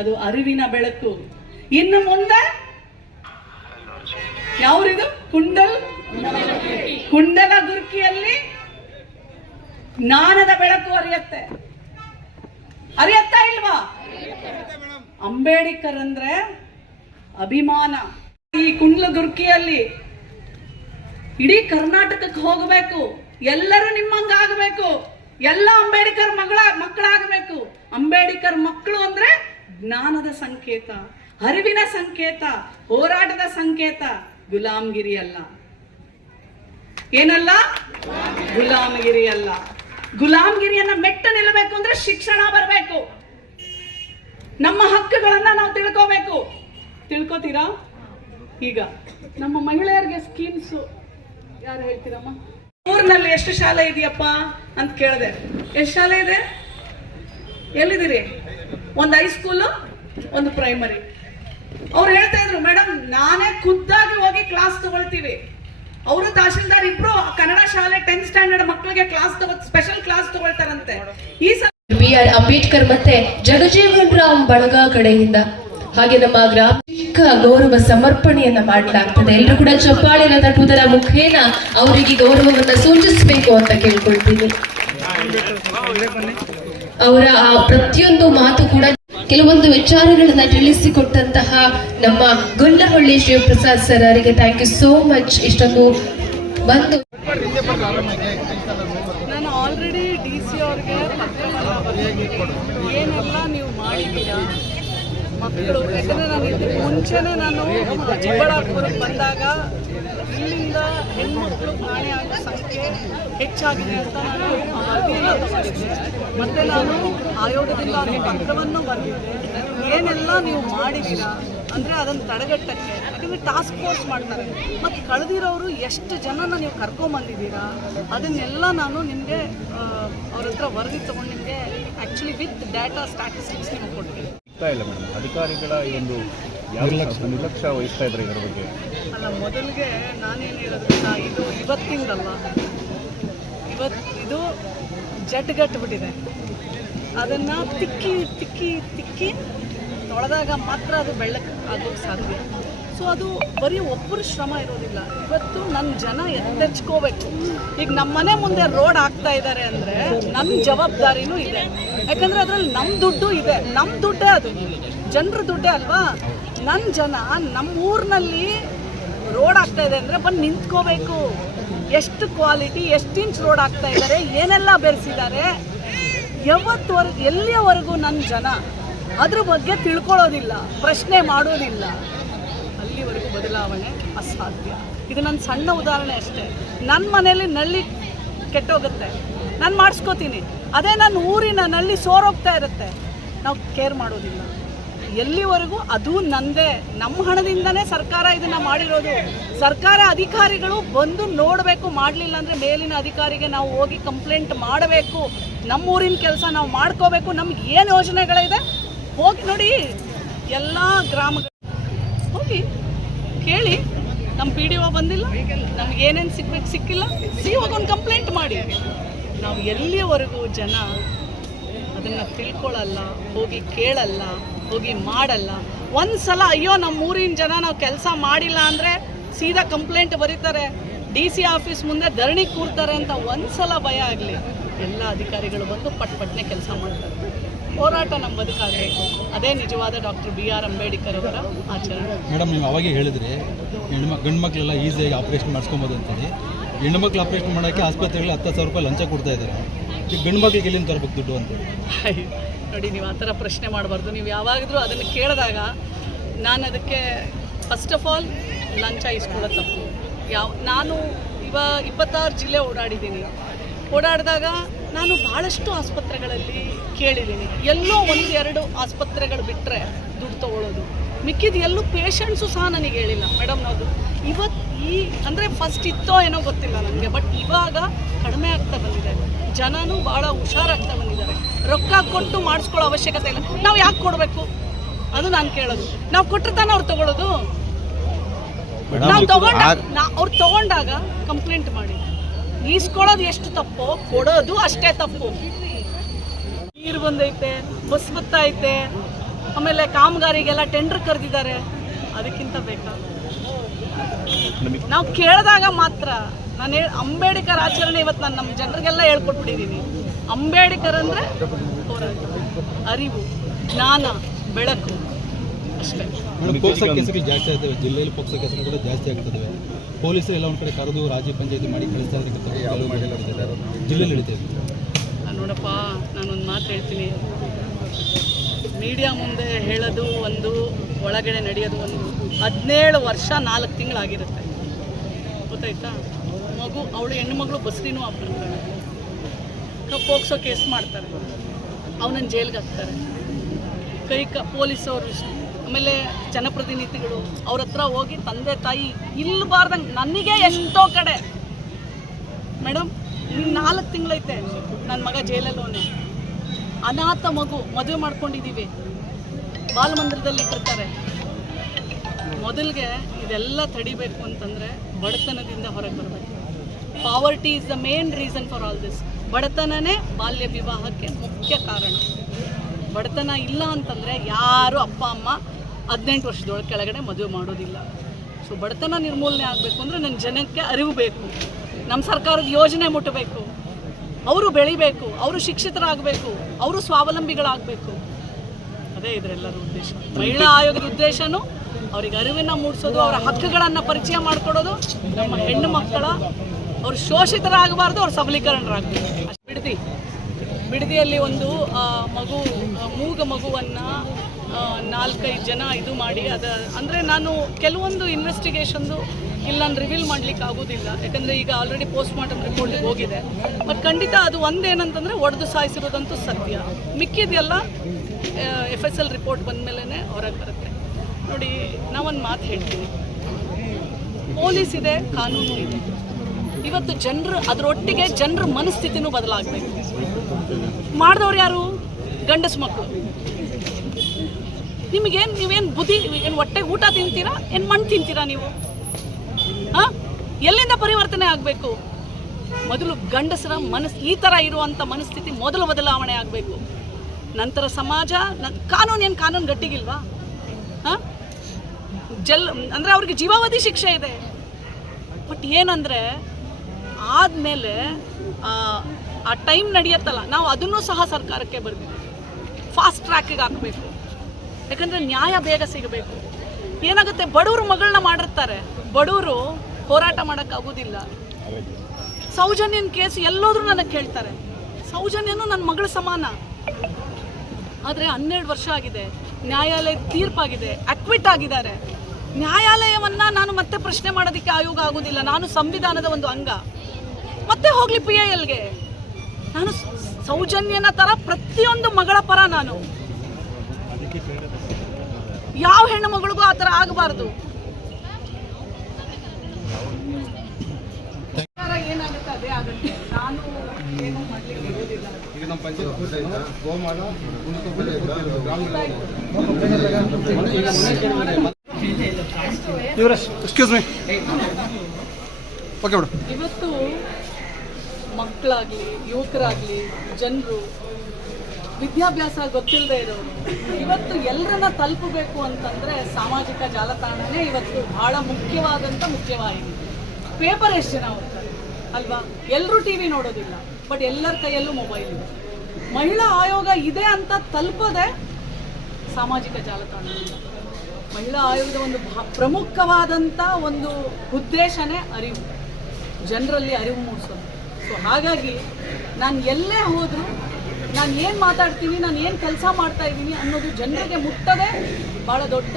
ಅದು ಅರಿವಿನ ಬೆಳಕು. ಇನ್ನು ಮುಂದೆ? ಯಾವ್ರಿದು? ಕುಂಡಲ್? ಕುಂಡಲ ಗುರ್ಕಿಯಲ್ಲಿ ಜ್ಞಾನದ ಬೆಳಕು ಅರಿಯತ್ತೆ. ಅರಿಯತ್ತಾ ಇಲ್ವಾ? ಅಂಬೇಡ್ಕರ್ ಅಂದ್ರೆ ಅಭಿಮಾನ. ಈ ಕುಂಡ್ಲದುರ್ಕಿಯಲ್ಲಿ ಇಡೀ ಕರ್ನಾಟಕಕ್ಕೆ ಹೋಗಬೇಕು. ಎಲ್ಲರೂ ನಿಮ್ಮಂಗ ಆಗಬೇಕು ಎಲ್ಲ ಅಂಬೇಡ್ಕರ್ ಮಗಳ, ಮಕ್ಕಳಾಗಬೇಕು. ಅಂಬೇಡ್ಕರ್ ಮಕ್ಕಳು ಅಂದ್ರೆ ಜ್ಞಾನದ ಸಂಕೇತ, ಅರಿವಿನ ಸಂಕೇತ, ಹೋರಾಟದ ಸಂಕೇತ. ಗುಲಾಮ್ಗಿರಿ ಅಲ್ಲ. ಏನಲ್ಲ? ಗುಲಾಮಗಿರಿ ಅಲ್ಲ. ಗುಲಾಮಗಿರಿಯನ್ನ ಮೆಟ್ಟ ನಿಲ್ಲಬೇಕು ಅಂದ್ರೆ ಶಿಕ್ಷಣ ಬರಬೇಕು. ನಮ್ಮ ಹಕ್ಕುಗಳನ್ನ ನಾವು ತಿಳ್ಕೋಬೇಕು. ತಿಳ್ಕೊತೀರಾ? ಈಗ ನಮ್ಮ ಮಹಿಳೆಯರಿಗೆ ಸ್ಕೀಮ್ಸ್ ಯಾರು ಹೇಳ್ತೀರಮ್ಮ? ಊರಿನಲ್ಲಿ ಎಷ್ಟು ಶಾಲೆ ಇದೆಯಪ್ಪ ಅಂತ ಕೇಳಿದೆ. ಎಷ್ಟು ಶಾಲೆ ಇದೆ? ಎಲ್ಲಿದ್ದೀರಿ? ಒಂದು ಹೈಸ್ಕೂಲು ಒಂದು ಪ್ರೈಮರಿ ಅವ್ರು ಹೇಳ್ತಾ ಇದ್ರು ಮೇಡಮ್ ನಾನೇ ಖುದ್ದಾಗಿ ಹೋಗಿ ಕ್ಲಾಸ್ ತಗೊಳ್ತೀವಿ. ಅವರು ತಹಶೀಲ್ದಾರ್ ಇಬ್ರು ಕನ್ನಡ ಶಾಲೆ ಟೆಂತ್ ಸ್ಟ್ಯಾಂಡರ್ಡ್ ಮಕ್ಕಳಿಗೆ ಕ್ಲಾಸ್ ತಗೋ ಸ್ಪೆಷಲ್ ಕ್ಲಾಸ್ ತಗೊಳ್ತಾರಂತೆ. ಈ ಸಲ ಬಿ ಆರ್ ಅಂಬೇಡ್ಕರ್ ಮತ್ತೆ ಜಗಜೀವನ್ ರಾಮ್ ಬಳಗ ಕಡೆಯಿಂದ. ಹಾಗೆ ನಮ್ಮ ಗ್ರಾಮೀಣ ಗೌರವ ಸಮರ್ಪಣೆಯನ್ನ ಮಾಡಲಾಗ್ತದೆ. ಎಲ್ಲರೂ ಕೂಡ ಚಪ್ಪಾಳೆನ ತಟ್ಟುವುದರ ಮುಖೇನ ಅವರಿಗೆ ಗೌರವವನ್ನ ಸೂಚಿಸಬೇಕು ಅಂತ ಕೇಳ್ಕೊಳ್ತೀನಿ. ಅವರ ಆ ಪ್ರತಿಯೊಂದು ಮಾತು ಕೂಡ ಕೆಲವೊಂದು ವಿಚಾರಗಳನ್ನ ತಿಳಿಸಿಕೊಟ್ಟಂತಹ ನಮ್ಮ ಗುಂಡಹಳ್ಳಿ ಶಿವಪ್ರಸಾದ್ ಸರ್ ಅವರಿಗೆ ಥ್ಯಾಂಕ್ ಯು ಸೋ ಮಚ್ ಇಷ್ಟೊಂದು ಬಂದು ನಾನು ಆಲ್ರೆಡಿ ಡಿ ಸಿ ಅವ್ರಿಗೆ ಏನೆಲ್ಲ ನೀವು ಮಾಡಿದ್ದೀರಾ? ಮಕ್ಕಳು. ಯಾಕಂದರೆ ನಾನು ಇದಕ್ಕೆ ಮುಂಚೆನೇ ನಾನು ಚಿಕ್ಕಬಳ್ಳಾಪುರಕ್ಕೆ ಬಂದಾಗ ಇಲ್ಲಿಂದ ಹೆಣ್ಮಕ್ಳು ಕಾಣೆ ಆಗೋ ಸಂಖ್ಯೆ ಹೆಚ್ಚಾಗಿದೆ ಅಂತ ನಾನು ವರದಿಯನ್ನು ಮತ್ತು ನಾನು ಆಯೋಗದಿಂದ ಅವ್ರಿಗೆ ಪತ್ರವನ್ನು ಬರೆದಿದ್ದೆ. ಏನೆಲ್ಲ ನೀವು ಮಾಡಿದ್ದೀರಾ? ಅಂದರೆ ಅದನ್ನು ತಡೆಗಟ್ಟಕ್ಕೆ, ಯಾಕಂದರೆ ಟಾಸ್ಕ್ ಫೋರ್ಸ್ ಮಾಡ್ತಾರೆ. ಮತ್ತು ಕಳೆದಿರೋರು ಎಷ್ಟು ಜನನ ನೀವು ಕರ್ಕೊಂಬಂದಿದ್ದೀರಾ? ಅದನ್ನೆಲ್ಲ ನಾನು ನಿಮಗೆ ಅವ್ರ ಹತ್ರ ವರದಿ ತೊಗೊಂಡು ನಿಮಗೆ ಆ್ಯಕ್ಚುಲಿ ವಿತ್ ಡೇಟಾ ಸ್ಟ್ಯಾಟಿಸ್ಟಿಕ್ಸ್ ನಿಮಗೆ ಕೊಡ್ತೀನಿ ಸಿಗ್ತಾ ಇಲ್ಲ ಮೇಡಮ್. ಅಧಿಕಾರಿಗಳ ಈ ಒಂದು ಯಾವ ನಿರ್ಲಕ್ಷ್ಯ. ವಹಿಸ್ತಾ ಇದ್ರೆ ಇದರ ಬಗ್ಗೆ? ಅಲ್ಲ ಮೊದಲಿಗೆ ನಾನೇನು ಹೇಳೋದು ಗೊತ್ತಾ, ಇದು ಇವತ್ತಿಂದಲ್ಲ. ಇವತ್ತು ಇದು ಜಡ್ಗಟ್ಬಿಟ್ಟಿದೆ ಅದನ್ನು ತಿಕ್ಕಿ ತಿಕ್ಕಿ ತಿಕ್ಕಿ ತೊಳೆದಾಗ ಮಾತ್ರ ಅದು ಬೆಳ್ಳಕ್ಕೆ ಆಗೋಕ್ಕೆ ಸಾಧ್ಯ. ಸೊ ಅದು ಬರೀ ಒಬ್ಬರು ಶ್ರಮ ಇರೋದಿಲ್ಲ. ಇವತ್ತು ನನ್ನ ಜನ ಎತ್ತೆಚ್ಕೋಬೇಕು. ಈಗ ನಮ್ಮ ಮನೆ ಮುಂದೆ ರೋಡ್ ಆಗ್ತಾ ಇದ್ದಾರೆ ಅಂದರೆ ನನ್ನ ಜವಾಬ್ದಾರಿನೂ ಇದೆ. ಯಾಕಂದರೆ ಅದರಲ್ಲಿ ನಮ್ಮ ದುಡ್ಡು ಇದೆ. ನಮ್ಮ ದುಡ್ಡೇ ಅದು. ಜನರ ದುಡ್ಡೇ ಅಲ್ವಾ? ನನ್ನ ಜನ ನಮ್ಮ ಊರಿನಲ್ಲಿ ರೋಡ್ ಆಗ್ತಾ ಇದೆ ಅಂದರೆ ಬಂದು ನಿಂತ್ಕೋಬೇಕು. ಎಷ್ಟು ಕ್ವಾಲಿಟಿ, ಎಷ್ಟು ಇಂಚ್ ರೋಡ್ ಆಗ್ತಾ ಇದ್ದಾರೆ ಏನೆಲ್ಲ ಬೆರೆಸಿದ್ದಾರೆ, ಯಾವತ್ತವರೆಗೂ, ಎಲ್ಲಿಯವರೆಗೂ ನನ್ನ ಜನ? ಅದ್ರ ಬಗ್ಗೆ ತಿಳ್ಕೊಳ್ಳೋದಿಲ್ಲ, ಪ್ರಶ್ನೆ ಮಾಡೋದಿಲ್ಲ. ಅಲ್ಲಿವರೆಗೂ ಬದಲಾವಣೆ ಅಸಾಧ್ಯ. ಇದು ನನ್ನ ಸಣ್ಣ ಉದಾಹರಣೆ ಅಷ್ಟೇ. ನನ್ನ ಮನೆಯಲ್ಲಿ ನಲ್ಲಿ ಕೆಟ್ಟೋಗುತ್ತೆ. ನಾನು ಮಾಡಿಸ್ಕೋತೀನಿ. ಅದೇ ನನ್ನ ಊರಿನ ನಲ್ಲಿ ಸೋರೋಗ್ತಾ ಇರುತ್ತೆ. ನಾವು ಕೇರ್ ಮಾಡೋದಿಲ್ಲ. ಎಲ್ಲಿವರೆಗೂ ಅದು ನಂದೇ. ನಮ್ಮ ಹಣದಿಂದನೇ ಸರ್ಕಾರ ಇದನ್ನ ಮಾಡಿರೋದು. ಸರ್ಕಾರ ಅಧಿಕಾರಿಗಳು ಬಂದು ನೋಡಬೇಕು, ಮಾಡಲಿಲ್ಲ ಅಂದರೆ ಮೇಲಿನ ಅಧಿಕಾರಿಗೆ ನಾವು ಹೋಗಿ ಕಂಪ್ಲೇಂಟ್ ಮಾಡಬೇಕು. ನಮ್ಮ ಊರಿನ ಕೆಲಸ ನಾವು ಮಾಡ್ಕೋಬೇಕು. ನಮ್ಗೆ ಏನು ಯೋಜನೆಗಳಿದೆ? ಹೋಗಿ ನೋಡಿ. ಎಲ್ಲ ಗ್ರಾಮಗಳು ಹೋಗಿ ಕೇಳಿ. ನಮ್ಮ ಪಿ ಡಿ ಒ ಬಂದಿಲ್ಲ. ನಮ್ಗೆ ಏನೇನು ಸಿಗ್ಬೇಕು ಸಿಕ್ಕಿಲ್ಲ. ಸಿ ಒಂದು ಕಂಪ್ಲೇಂಟ್ ಮಾಡಿ. ನಾವು ಎಲ್ಲಿಯವರೆಗೂ ಜನ ಅದನ್ನು ತಿಳ್ಕೊಳ್ಳಲ್ಲ ಹೋಗಿ ಕೇಳಲ್ಲ, ಹೋಗಿ ಮಾಡಲ್ಲ. ಒಂದು ಸಲ ಅಯ್ಯೋ ನಮ್ಮ ಊರಿನ ಜನ ನಾವು ಕೆಲಸ ಮಾಡಿಲ್ಲ ಅಂದರೆ ಸೀದಾ ಕಂಪ್ಲೇಂಟ್ ಬರೀತಾರೆ. ಡಿ ಸಿ ಆಫೀಸ್ ಮುಂದೆ ಧರಣಿ ಕೂರ್ತಾರೆ ಅಂತ ಒಂದು ಸಲ ಭಯ ಆಗಲಿ. ಎಲ್ಲ ಅಧಿಕಾರಿಗಳು ಬಂದು ಪಟ್ ಪಟ್ನೆ ಕೆಲಸ ಮಾಡ್ತಾರೆ. ಹೋರಾಟ ನಮ್ಮ ಬದುಕಾಗಬೇಕು ಅದೇ ನಿಜವಾದ ಡಾಕ್ಟರ್ ಬಿ ಆರ್ ಅಂಬೇಡ್ಕರ್ ಅವರ ಆಚರಣೆ. ಮೇಡಮ್, ನೀವು ಅವಾಗೇ ಹೇಳಿದ್ರೆ ಹೆಣ್ಮಕ್ ಗಂಡು ಮಕ್ಕಳೆಲ್ಲ ಈಸಿಯಾಗಿ ಆಪರೇಷನ್ ಮಾಡಿಸ್ಕೊಬೋದು ಅಂತೇಳಿ. ಹೆಣ್ಣು ಮಕ್ಳು ಆಪ್ರೇಷನ್ ಮಾಡೋಕ್ಕೆ ಆಸ್ಪತ್ರೆಗಳಲ್ಲಿ ಹತ್ತು ಸಾವಿರ ರೂಪಾಯಿ ಲಂಚ ಕೊಡ್ತಾ ಇದ್ದಾರೆ. ಈಗ ಗಂಡು ಮಕ್ಳಿಗೆ ಎಲ್ಲಿಂದ ತರಬೇಕು ದುಡ್ಡು ಅಂತ. ನೋಡಿ ನೀವು ಆ ಥರ ಪ್ರಶ್ನೆ ಮಾಡಬಾರ್ದು. ನೀವು ಯಾವಾಗಲೂ ಅದನ್ನು ಕೇಳಿದಾಗ ನಾನು ಅದಕ್ಕೆ ಫಸ್ಟ್ ಆಫ್ ಆಲ್ ಲಂಚ ಇಸ್ಕೊಳ್ಳೋ ತಪ್ಪು. ಯಾವ, ನಾನು ಇವ ಇಪ್ಪತ್ತಾರು ಜಿಲ್ಲೆ ಓಡಾಡಿದ್ದೀನಿ. ಓಡಾಡಿದಾಗ ನಾನು ಭಾಳಷ್ಟು ಆಸ್ಪತ್ರೆಗಳಲ್ಲಿ ಕೇಳಿದ್ದೀನಿ. ಎಲ್ಲೋ ಒಂದು ಎರಡು ಆಸ್ಪತ್ರೆಗಳು ಬಿಟ್ಟರೆ ದುಡ್ಡು ತೊಗೊಳ್ಳೋದು ಮಿಕ್ಕಿದ ಎಲ್ಲೂ ಪೇಷಂಟ್ಸು ಸಹ ನನಗೆ ಹೇಳಿಲ್ಲ. ಮೇಡಮ್ ನಾವು ಇವತ್ತು ಈ ಅಂದರೆ ಫಸ್ಟ್ ಇತ್ತೋ ಏನೋ ಗೊತ್ತಿಲ್ಲ ನನಗೆ ಬಟ್ ಇವಾಗ ಕಡಿಮೆ ಆಗ್ತಾ ಬಂದಿದೆ. ಜನನೂ ಭಾಳ ಹುಷಾರಾಗ್ತಾ ಬಂದಿದ್ದಾರೆ. ರೊಕ್ಕ ಕೊಟ್ಟು ಮಾಡಿಸ್ಕೊಳ್ಳೋ ಅವಶ್ಯಕತೆ ಇಲ್ಲ. ನಾವು ಯಾಕೆ ಕೊಡಬೇಕು? ಅದು ನಾನು ಕೇಳೋದು. ನಾವು ಕೊಟ್ಟರೆ ತಾನೇ ಅವ್ರು ತಗೊಳ್ಳೋದು ನಾವು ತಗೊಂಡಾಗ ಅವ್ರು ತಗೊಂಡಾಗ ಕಂಪ್ಲೇಂಟ್ ಮಾಡಿ. ಈಸ್ಕೊಳ್ಳೋದು ಎಷ್ಟು ತಪ್ಪೋ? ಕೊಡೋದು ಅಷ್ಟೇ ತಪ್ಪು. ನೀರು ಬಂದೈತೆ ಬಸ್ ಬತ್ತೈತೆ ಆಮೇಲೆ ಕಾಮಗಾರಿಗೆಲ್ಲ ಟೆಂಡರ್ ಕರೆದಿದ್ದಾರೆ. ಅದಕ್ಕಿಂತ ಬೇಕಾ? ನಾವು ಕೇಳಿದಾಗ ಮಾತ್ರ. ನಾನು ಹೇಳಿ ಅಂಬೇಡ್ಕರ್ ಆಚರಣೆ ಇವತ್ತು ನಾನು ನಮ್ಮ ಜನರಿಗೆಲ್ಲ ಹೇಳ್ಕೊಟ್ಬಿಟ್ಟಿದ್ದೀನಿ ಅಂಬೇಡ್ಕರ್ ಅಂದರೆ ಅರಿವು ಜ್ಞಾನ ಬೆಳಕು ಅಷ್ಟೇ. ಪೋಕ್ಸೋ ಕೇಸುಗಳು ಜಾಸ್ತಿ ಆಗ್ತವೆ. ಜಿಲ್ಲೆಯಲ್ಲಿ ಪೋಕ್ಸೋ ಕೇಸುಗಳು ಕೂಡ ಜಾಸ್ತಿ ಆಗ್ತದೆ ಪೊಲೀಸರು ಎಲ್ಲ ಒಂದು ಕಡೆ ಕರೆದು ರಾಜಿ ಪಂಚಾಯತಿ ಮಾಡಿ ಕಳಿಸ್ತಾ ಇದ್ದಾರೆ. ಜಿಲ್ಲೆಯಲ್ಲಿ ನಾನ್ ನೋಡಪ್ಪ ನಾನೊಂದು ಮಾತು ಹೇಳ್ತೀನಿ. ಮೀಡಿಯಾ ಮುಂದೆ ಹೇಳೋದು ಒಂದು, ಒಳಗಡೆ ನಡೆಯೋದು ಒಂದು ಹದಿನೇಳು ವರ್ಷ ನಾಲ್ಕು ತಿಂಗಳಾಗಿರುತ್ತೆ. ಗೊತ್ತಾಯ್ತಾ? ಮಗು, ಅವಳು ಹೆಣ್ಣು ಮಗಳು ಬಸ್ರಿನೂ ಕಪ್ಪು ಹೋಗ್ಸೋ ಕೇಸ್ ಮಾಡ್ತಾರೆ. ಅವನನ್ನು ಜೈಲ್ಗೆ ಹಾಕ್ತಾರೆ. ಕೈ ಕ, ಪೊಲೀಸವರು ಆಮೇಲೆ ಜನಪ್ರತಿನಿಧಿಗಳು ಅವ್ರ ಹತ್ರ ಹೋಗಿ ತಂದೆ, ತಾಯಿ ಇಲ್ಲಬಾರ್ದಂಗೆ ನನಗೆ ಎಷ್ಟೋ ಕಡೆ. ಮೇಡಮ್ ನಾಲ್ಕು ತಿಂಗಳೈತೆ. ನನ್ನ ಮಗ ಜೈಲಲ್ಲೋನೆ. ಅನಾಥ ಮಗು ಮದುವೆ ಮಾಡ್ಕೊಂಡಿದ್ದೀವಿ. ಬಾಲಮಂದಿರದಲ್ಲಿ ಇಟ್ಟಿರ್ತಾರೆ. ಮೊದಲಿಗೆ ಇದೆಲ್ಲ ತಡಿಬೇಕು ಅಂತಂದರೆ ಬಡತನದಿಂದ ಹೊರಗೆ ಬರಬೇಕು. Poverty is the main reason for all this ಬಡತನನೇ ಬಾಲ್ಯ ವಿವಾಹಕ್ಕೆ ಮುಖ್ಯ ಕಾರಣ. ಬಡತನ ಇಲ್ಲ ಅಂತಂದರೆ ಯಾರು ಅಪ್ಪ, ಅಮ್ಮ ಹದಿನೆಂಟು ವರ್ಷದೊಳಗೆ ಕೆಳಗಡೆ ಮದುವೆ ಮಾಡೋದಿಲ್ಲ. ಸೊ ಬಡತನ ನಿರ್ಮೂಲನೆ ಆಗಬೇಕು ಅಂದರೆ ನನ್ನ ಜನಕ್ಕೆ ಅರಿವು ಬೇಕು. ನಮ್ಮ ಸರ್ಕಾರದ ಯೋಜನೆ ಮುಟ್ಟಬೇಕು ಅವರು ಬೆಳಿಬೇಕು, ಅವರು ಶಿಕ್ಷಿತರಾಗಬೇಕು. ಅವರು ಸ್ವಾವಲಂಬಿಗಳಾಗಬೇಕು. ಅದೇ ಇದರೆಲ್ಲರ ಉದ್ದೇಶ. ಮಹಿಳಾ ಆಯೋಗದ ಉದ್ದೇಶನೂ ಅವ್ರಿಗೆ ಅರಿವಿನ ಮೂಡಿಸೋದು ಅವರ ಹಕ್ಕುಗಳನ್ನು ಪರಿಚಯ ಮಾಡಿಕೊಡೋದು ನಮ್ಮ ಹೆಣ್ಣು ಮಕ್ಕಳ ಅವರು ಶೋಷಿತರಾಗಬಾರ್ದು ಅವ್ರ ಸಬಲೀಕರಣರಾಗಬೇಕು. ಅಷ್ಟು ಬಿಡದಿ. ಬಿಡದಿಯಲ್ಲಿ ಒಂದು ಮಗು ಮೂಗ ಮಗುವನ್ನು ನಾಲ್ಕೈದು ಜನ ಇದು ಮಾಡಿ ಅದ ಅಂದರೆ ನಾನು ಕೆಲವೊಂದು ಇನ್ವೆಸ್ಟಿಗೇಷನ್ದು ಇಲ್ಲಿ ನಾನು ರಿವೀಲ್ ಮಾಡ್ಲಿಕ್ಕೆ ಆಗೋದಿಲ್ಲ. ಯಾಕಂದರೆ ಈಗ ಆಲ್ರೆಡಿ ಪೋಸ್ಟ್ ಮಾರ್ಟಮ್ ರಿಪೋರ್ಟಿಗೆ ಹೋಗಿದೆ. ಬಟ್ ಖಂಡಿತ ಅದು ಒಂದೇನಂತಂದರೆ ಒಡೆದು ಸಾಯಿಸಿರೋದಂತೂ ಸತ್ಯ. ಮಿಕ್ಕಿದೆಲ್ಲ ಎಫ್ ಎಸ್ ಎಲ್ ರಿಪೋರ್ಟ್ ಬಂದಮೇಲೆ ಹೊರಗೆ ಬರುತ್ತೆ. ನೋಡಿ, ನಾವೊಂದು ಮಾತು ಹೇಳ್ತೀನಿ. ಪೊಲೀಸ್ ಇದೆ, ಕಾನೂನು ಇದೆ. ಇವತ್ತು ಜನರು, ಅದರೊಟ್ಟಿಗೆ ಜನರ ಮನಸ್ಥಿತಿನೂ ಬದಲಾಗಬೇಕು. ಮಾಡಿದವ್ರು ಯಾರು? ಗಂಡಸು ಮಕ್ಕಳು ನಿಮಗೇನು, ನೀವೇನು ಬುದ್ಧಿ, ಏನು ಹೊಟ್ಟೆ ಊಟ ತಿಂತೀರಾ? ಏನು ಮಣ್ಣು ತಿಂತೀರಾ ನೀವು? ಎಲ್ಲಿಂದ ಪರಿವರ್ತನೆ ಆಗಬೇಕು? ಮೊದಲು ಗಂಡಸರ ಮನಸ್ ಈ ಥರ ಇರುವಂಥ ಮನಸ್ಥಿತಿ ಮೊದಲು ಬದಲಾವಣೆ ಆಗಬೇಕು. ನಂತರ ಸಮಾಜ ಕಾನೂನು ಏನು ಕಾನೂನು ಗಟ್ಟಿಗಿಲ್ವಾ? ಹಾಂ? ಜಲ್, ಅಂದರೆ ಅವ್ರಿಗೆ ಜೀವಾವಧಿ ಶಿಕ್ಷೆ ಇದೆ. ಬಟ್ ಏನಂದರೆ, ಆದಮೇಲೆ, ಆ ಟೈಮ್ ನಡೆಯುತ್ತಲ್ಲ, ನಾವು ಅದನ್ನು ಸಹ ಸರ್ಕಾರಕ್ಕೆ ಬರ್ತೀವಿ ಫಾಸ್ಟ್ ಟ್ರ್ಯಾಕಿಗೆ ಹಾಕಬೇಕು. ಯಾಕಂದರೆ ನ್ಯಾಯ ಬೇಗ ಸಿಗಬೇಕು. ಏನಾಗುತ್ತೆ, ಬಡವರು ಮಗಳನ್ನ ಮಾಡಿರ್ತಾರೆ. ಬಡವರು ಹೋರಾಟ ಮಾಡೋಕ್ಕಾಗೋದಿಲ್ಲ ಸೌಜನ್ಯನ ಕೇಸ್ ಎಲ್ಲೋದ್ರೂ ನನಗೆ ಕೇಳ್ತಾರೆ. ಸೌಜನ್ಯನು ನನ್ನ ಮಗಳ ಸಮಾನ. ಆದರೆ ಹನ್ನೆರಡು ವರ್ಷ ಆಗಿದೆ. ನ್ಯಾಯಾಲಯ ತೀರ್ಪಾಗಿದೆ. ಅಕ್ವಿಟ್ ಆಗಿದ್ದಾರೆ. ನ್ಯಾಯಾಲಯವನ್ನ ನಾನು ಮತ್ತೆ ಪ್ರಶ್ನೆ ಮಾಡೋದಕ್ಕೆ ಆಯೋಗ ಆಗೋದಿಲ್ಲ. ನಾನು ಸಂವಿಧಾನದ ಒಂದು ಅಂಗ. ಮತ್ತೆ ಹೋಗ್ಲಿ ಪಿ ಐ ಎಲ್ಗೆ ನಾನು ಸೌಜನ್ಯನ ತರ ಪ್ರತಿಯೊಂದು ಮಗಳ ಪರ ನಾನು. ಯಾವ ಹೆಣ್ಣು ಮಗಳಿಗೂ ಆ ಥರ ಆಗಬಾರ್ದು ಏನಾಗುತ್ತೆ ಅದೇ ಆಗುತ್ತೆ. ನಾನು ಏನು ಮಾಡ್ಲಿಕ್ಕೆ ಇರೋದಿಲ್ಲ ಇವರೇ ಎಕ್ಸ್ಕ್ಯೂಸ್ ಮೀ ಓಕೆ ಬಿಡು. ಇವತ್ತು ಮಕ್ಕಳಾಗ್ಲಿ ಯುವಕರಾಗ್ಲಿ ಜನರು ವಿದ್ಯಾಭ್ಯಾಸ ಗೊತ್ತಿಲ್ಲದೆ ಇರೋರು ಇವತ್ತು ಎಲ್ಲರನ್ನ ತಲುಪಬೇಕು ಅಂತಂದ್ರೆ ಸಾಮಾಜಿಕ ಜಾಲತಾಣನೇ ಇವತ್ತು ಬಹಳ ಮುಖ್ಯವಾದಂಥ ಮುಖ್ಯವಾಗಿದೆ ಪೇಪರ್ ಎಷ್ಟು ಜನ ಓದ್ತಾರೆ ಅಲ್ವಾ? ಎಲ್ಲರೂ ಟಿ ವಿ ನೋಡೋದಿಲ್ಲ ಬಟ್ ಎಲ್ಲರ ಕೈಯಲ್ಲೂ ಮೊಬೈಲ್ ಇದೆ. ಮಹಿಳಾ ಆಯೋಗ ಇದೆ ಅಂತ ತಲುಪೋದೆ ಸಾಮಾಜಿಕ ಜಾಲತಾಣದಿಂದ ಮಹಿಳಾ ಆಯೋಗದ ಒಂದು ಪ್ರಮುಖವಾದಂಥ ಒಂದು ಉದ್ದೇಶನೇ ಅರಿವು. ಜನರಲ್ಲಿ ಅರಿವು ಮೂಡಿಸೋದು. ಸೊ ಹಾಗಾಗಿ ನಾನು ಎಲ್ಲೇ ಹೋದರೂ ನಾನು ಏನು ಮಾತಾಡ್ತೀನಿ, ನಾನು ಏನು ಕೆಲಸ ಮಾಡ್ತಾ ಇದ್ದೀನಿ ಅನ್ನೋದು ಜನರಿಗೆ ಮುಟ್ಟದೆ ಭಾಳ ದೊಡ್ಡ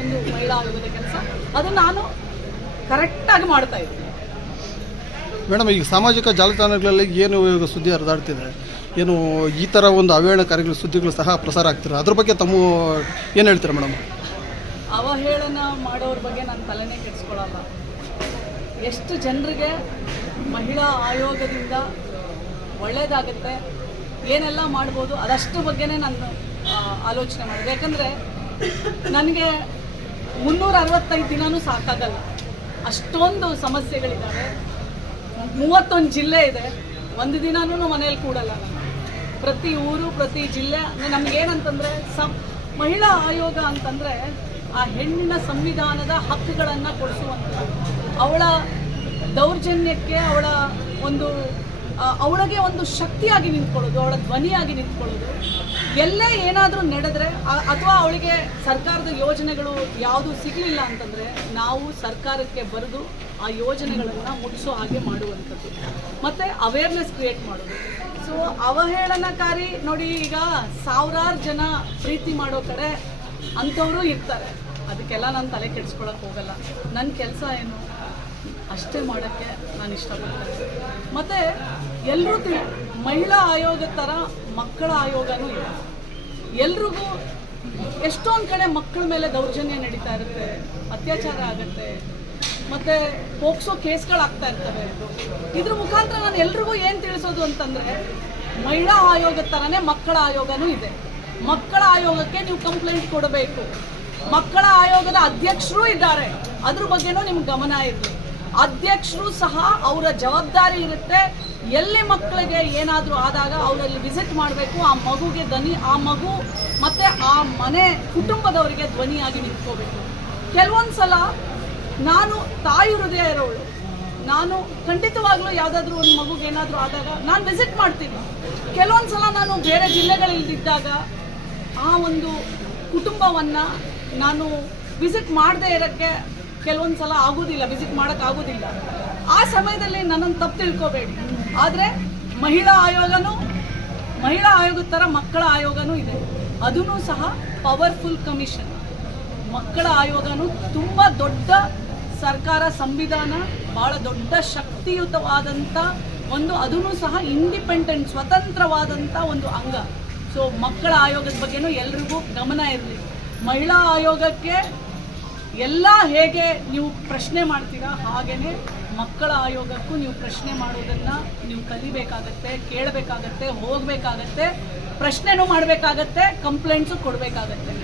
ಒಂದು ಮಹಿಳಾ ಆಯೋಗದ ಕೆಲಸ. ಅದು ನಾನು ಕರೆಕ್ಟಾಗಿ ಮಾಡ್ತಾ ಇದ್ದೀನಿ. ಮೇಡಮ್, ಈಗ ಸಾಮಾಜಿಕ ಜಾಲತಾಣಗಳಲ್ಲಿ ಏನು ಇವಾಗ ಸುದ್ದಿ ಹರಿದಾಡ್ತಿದೆ? ಏನು ಈ ಥರ ಒಂದು ಅವಹೇಳನ ಕಾರ್ಯಗಳು, ಸುದ್ದಿಗಳು ಸಹ ಪ್ರಸಾರ ಆಗ್ತಿರ ಅದ್ರ ಬಗ್ಗೆ ತಮ್ಮ ಏನು ಹೇಳ್ತೀರಾ ಮೇಡಮ್? ಅವಹೇಳನ ಮಾಡೋರ ಬಗ್ಗೆ ನಾನು ತಲೆನೇ ಕೆಡಿಸ್ಕೊಳ್ಳಲ್ಲ ಎಷ್ಟು ಜನರಿಗೆ ಮಹಿಳಾ ಆಯೋಗದಿಂದ ಒಳ್ಳೆಯದಾಗುತ್ತೆ ಏನೆಲ್ಲ ಮಾಡ್ಬೋದು, ಅದಷ್ಟು ಬಗ್ಗೆನೇ ನಾನು ಆಲೋಚನೆ ಮಾಡಿದೆ. ಯಾಕಂದರೆ ನನಗೆ ಮುನ್ನೂರ ಅರವತ್ತೈದು ದಿನವೂ ಸಾಕಾಗಲ್ಲ. ಅಷ್ಟೊಂದು ಸಮಸ್ಯೆಗಳಿದ್ದಾವೆ ಮೂವತ್ತೊಂದು ಜಿಲ್ಲೆ ಇದೆ. ಒಂದು ದಿನಾನು ಮನೇಲಿ ಕೂಡಲ್ಲ ಪ್ರತಿ ಊರು, ಪ್ರತಿ ಜಿಲ್ಲೆ, ಅಂದರೆ ನಮಗೇನಂತಂದರೆ ಸಂ, ಮಹಿಳಾ ಆಯೋಗ ಅಂತಂದರೆ ಆ ಹೆಣ್ಣಿನ ಸಂವಿಧಾನದ ಹಕ್ಕುಗಳನ್ನು ಕೊಡಿಸುವಂಥದ್ದು ಅವಳ ದೌರ್ಜನ್ಯಕ್ಕೆ ಅವಳ ಒಂದು ಅವಳಿಗೆ ಒಂದು ಶಕ್ತಿಯಾಗಿ ನಿಂತ್ಕೊಳ್ಳೋದು, ಅವಳ ಧ್ವನಿಯಾಗಿ ನಿಂತ್ಕೊಳ್ಳೋದು. ಎಲ್ಲೇ ಏನಾದರೂ ನಡೆದರೆ ಅಥವಾ ಅವಳಿಗೆ ಸರ್ಕಾರದ ಯೋಜನೆಗಳು ಯಾವುದು ಸಿಗಲಿಲ್ಲ ಅಂತಂದರೆ ನಾವು ಸರ್ಕಾರಕ್ಕೆ ಬರೆದು ಆ ಯೋಜನೆಗಳನ್ನು ಮುಗಿಸೋ ಹಾಗೆ ಮಾಡುವಂಥದ್ದು. ಮತ್ತು ಅವೇರ್ನೆಸ್ ಕ್ರಿಯೇಟ್ ಮಾಡೋದು. ಸೊ ಅವಹೇಳನಕಾರಿ ನೋಡಿ ಈಗ ಸಾವಿರಾರು ಜನ ಪ್ರೀತಿ ಮಾಡೋ ಕಡೆ ಅಂಥವರು ಇರ್ತಾರೆ. ಅದಕ್ಕೆಲ್ಲ ನಾನು ತಲೆ ಕೆಡಿಸ್ಕೊಳಕ್ಕೆ ಹೋಗಲ್ಲ. ನನ್ನ ಕೆಲಸ ಏನು? ಅಷ್ಟೇ ಮಾಡೋಕ್ಕೆ ನಾನು ಇಷ್ಟಪಡ್ತೇನೆ. ಮತ್ತು ಎಲ್ಲರೂ ತಿಳಿ ಮಹಿಳಾ ಆಯೋಗದ ಥರ ಮಕ್ಕಳ ಆಯೋಗನೂ ಇಲ್ಲ. ಎಲ್ರಿಗೂ ಎಷ್ಟೊಂದು ಕಡೆ ಮಕ್ಕಳ ಮೇಲೆ ದೌರ್ಜನ್ಯ ನಡೀತಾ ಇರುತ್ತೆ, ಅತ್ಯಾಚಾರ ಆಗುತ್ತೆ ಮತ್ತು ಪೋಕ್ಸೋ ಕೇಸ್ಗಳಾಗ್ತಾ ಇರ್ತವೆ. ಇದ್ರ ಮುಖಾಂತರ ನಾನು ಎಲ್ರಿಗೂ ಏನು ತಿಳಿಸೋದು ಅಂತಂದರೆ, ಮಹಿಳಾ ಆಯೋಗದ ಥರನೇ ಮಕ್ಕಳ ಆಯೋಗನೂ ಇದೆ. ಮಕ್ಕಳ ಆಯೋಗಕ್ಕೆ ನೀವು ಕಂಪ್ಲೇಂಟ್ ಕೊಡಬೇಕು. ಮಕ್ಕಳ ಆಯೋಗದ ಅಧ್ಯಕ್ಷರು ಇದ್ದಾರೆ. ಅದ್ರ ಬಗ್ಗೆನೂ ನಿಮ್ಗೆ ಗಮನ ಇರಲಿ. ಅಧ್ಯಕ್ಷರು ಸಹ ಅವರ ಜವಾಬ್ದಾರಿ ಇರುತ್ತೆ. ಎಲ್ಲಿ ಮಕ್ಕಳಿಗೆ ಏನಾದರೂ ಆದಾಗ ಅವರಲ್ಲಿ ವಿಸಿಟ್ ಮಾಡಬೇಕು. ಆ ಮಗುಗೆ ಧ್ವನಿ, ಆ ಮಗು ಮತ್ತು ಆ ಮನೆ ಕುಟುಂಬದವರಿಗೆ ಧ್ವನಿಯಾಗಿ ನಿಂತ್ಕೋಬೇಕು. ಕೆಲವೊಂದು ಸಲ ನಾನು ತಾಯಿ ಹೃದಯ ಇರೋಳು. ನಾನು ಖಂಡಿತವಾಗ್ಲೂ ಯಾವುದಾದ್ರೂ ಒಂದು ಮಗುಗೆ ಏನಾದರೂ ಆದಾಗ ನಾನು ವಿಸಿಟ್ ಮಾಡ್ತೀನಿ. ಕೆಲವೊಂದು ಸಲ ನಾನು ಬೇರೆ ಜಿಲ್ಲೆಗಳಲ್ಲಿದ್ದಾಗ ಆ ಒಂದು ಕುಟುಂಬವನ್ನು ನಾನು ವಿಸಿಟ್ ಮಾಡದೇ ಇರೋಕ್ಕೆ ಕೆಲವೊಂದು ಸಲ ಆಗೋದಿಲ್ಲ ವಿಸಿಟ್ ಮಾಡೋಕ್ಕಾಗೋದಿಲ್ಲ ಆ ಸಮಯದಲ್ಲಿ ನನ್ನನ್ನು ತಪ್ಪು ತಿಳ್ಕೋಬೇಡಿ. ಆದರೆ ಮಹಿಳಾ ಆಯೋಗನೂ, ಮಹಿಳಾ ಆಯೋಗದ ಥರ ಮಕ್ಕಳ ಆಯೋಗನೂ ಇದೆ. ಅದೂ ಸಹ ಪವರ್ಫುಲ್ ಕಮಿಷನ್ ಮಕ್ಕಳ ಆಯೋಗನೂ ತುಂಬ ದೊಡ್ಡ ಸರ್ಕಾರ ಸಂವಿಧಾನ ಭಾಳ ದೊಡ್ಡ ಶಕ್ತಿಯುತವಾದಂಥ ಒಂದು ಅದೂ ಸಹ ಇಂಡಿಪೆಂಡೆಂಟ್ ಸ್ವತಂತ್ರವಾದಂಥ ಒಂದು ಅಂಗ. ಸೊ ಮಕ್ಕಳ ಆಯೋಗದ ಬಗ್ಗೆನೂ ಎಲ್ರಿಗೂ ಗಮನ ಇರಲಿ. ಮಹಿಳಾ ಆಯೋಗಕ್ಕೆ ಎಲ್ಲ ಹೇಗೆ ನೀವು ಪ್ರಶ್ನೆ ಮಾಡ್ತೀರಾ ಹಾಗೇ ಮಕ್ಕಳ ಆಯೋಗಕ್ಕೂ ನೀವು ಪ್ರಶ್ನೆ ಮಾಡೋದನ್ನು ನೀವು ಕಲಿಬೇಕಾಗತ್ತೆ, ಕೇಳಬೇಕಾಗತ್ತೆ, ಹೋಗಬೇಕಾಗತ್ತೆ, ಪ್ರಶ್ನೆನೂ ಮಾಡಬೇಕಾಗತ್ತೆ ಕಂಪ್ಲೇಂಟ್ಸು ಕೊಡಬೇಕಾಗತ್ತೆ.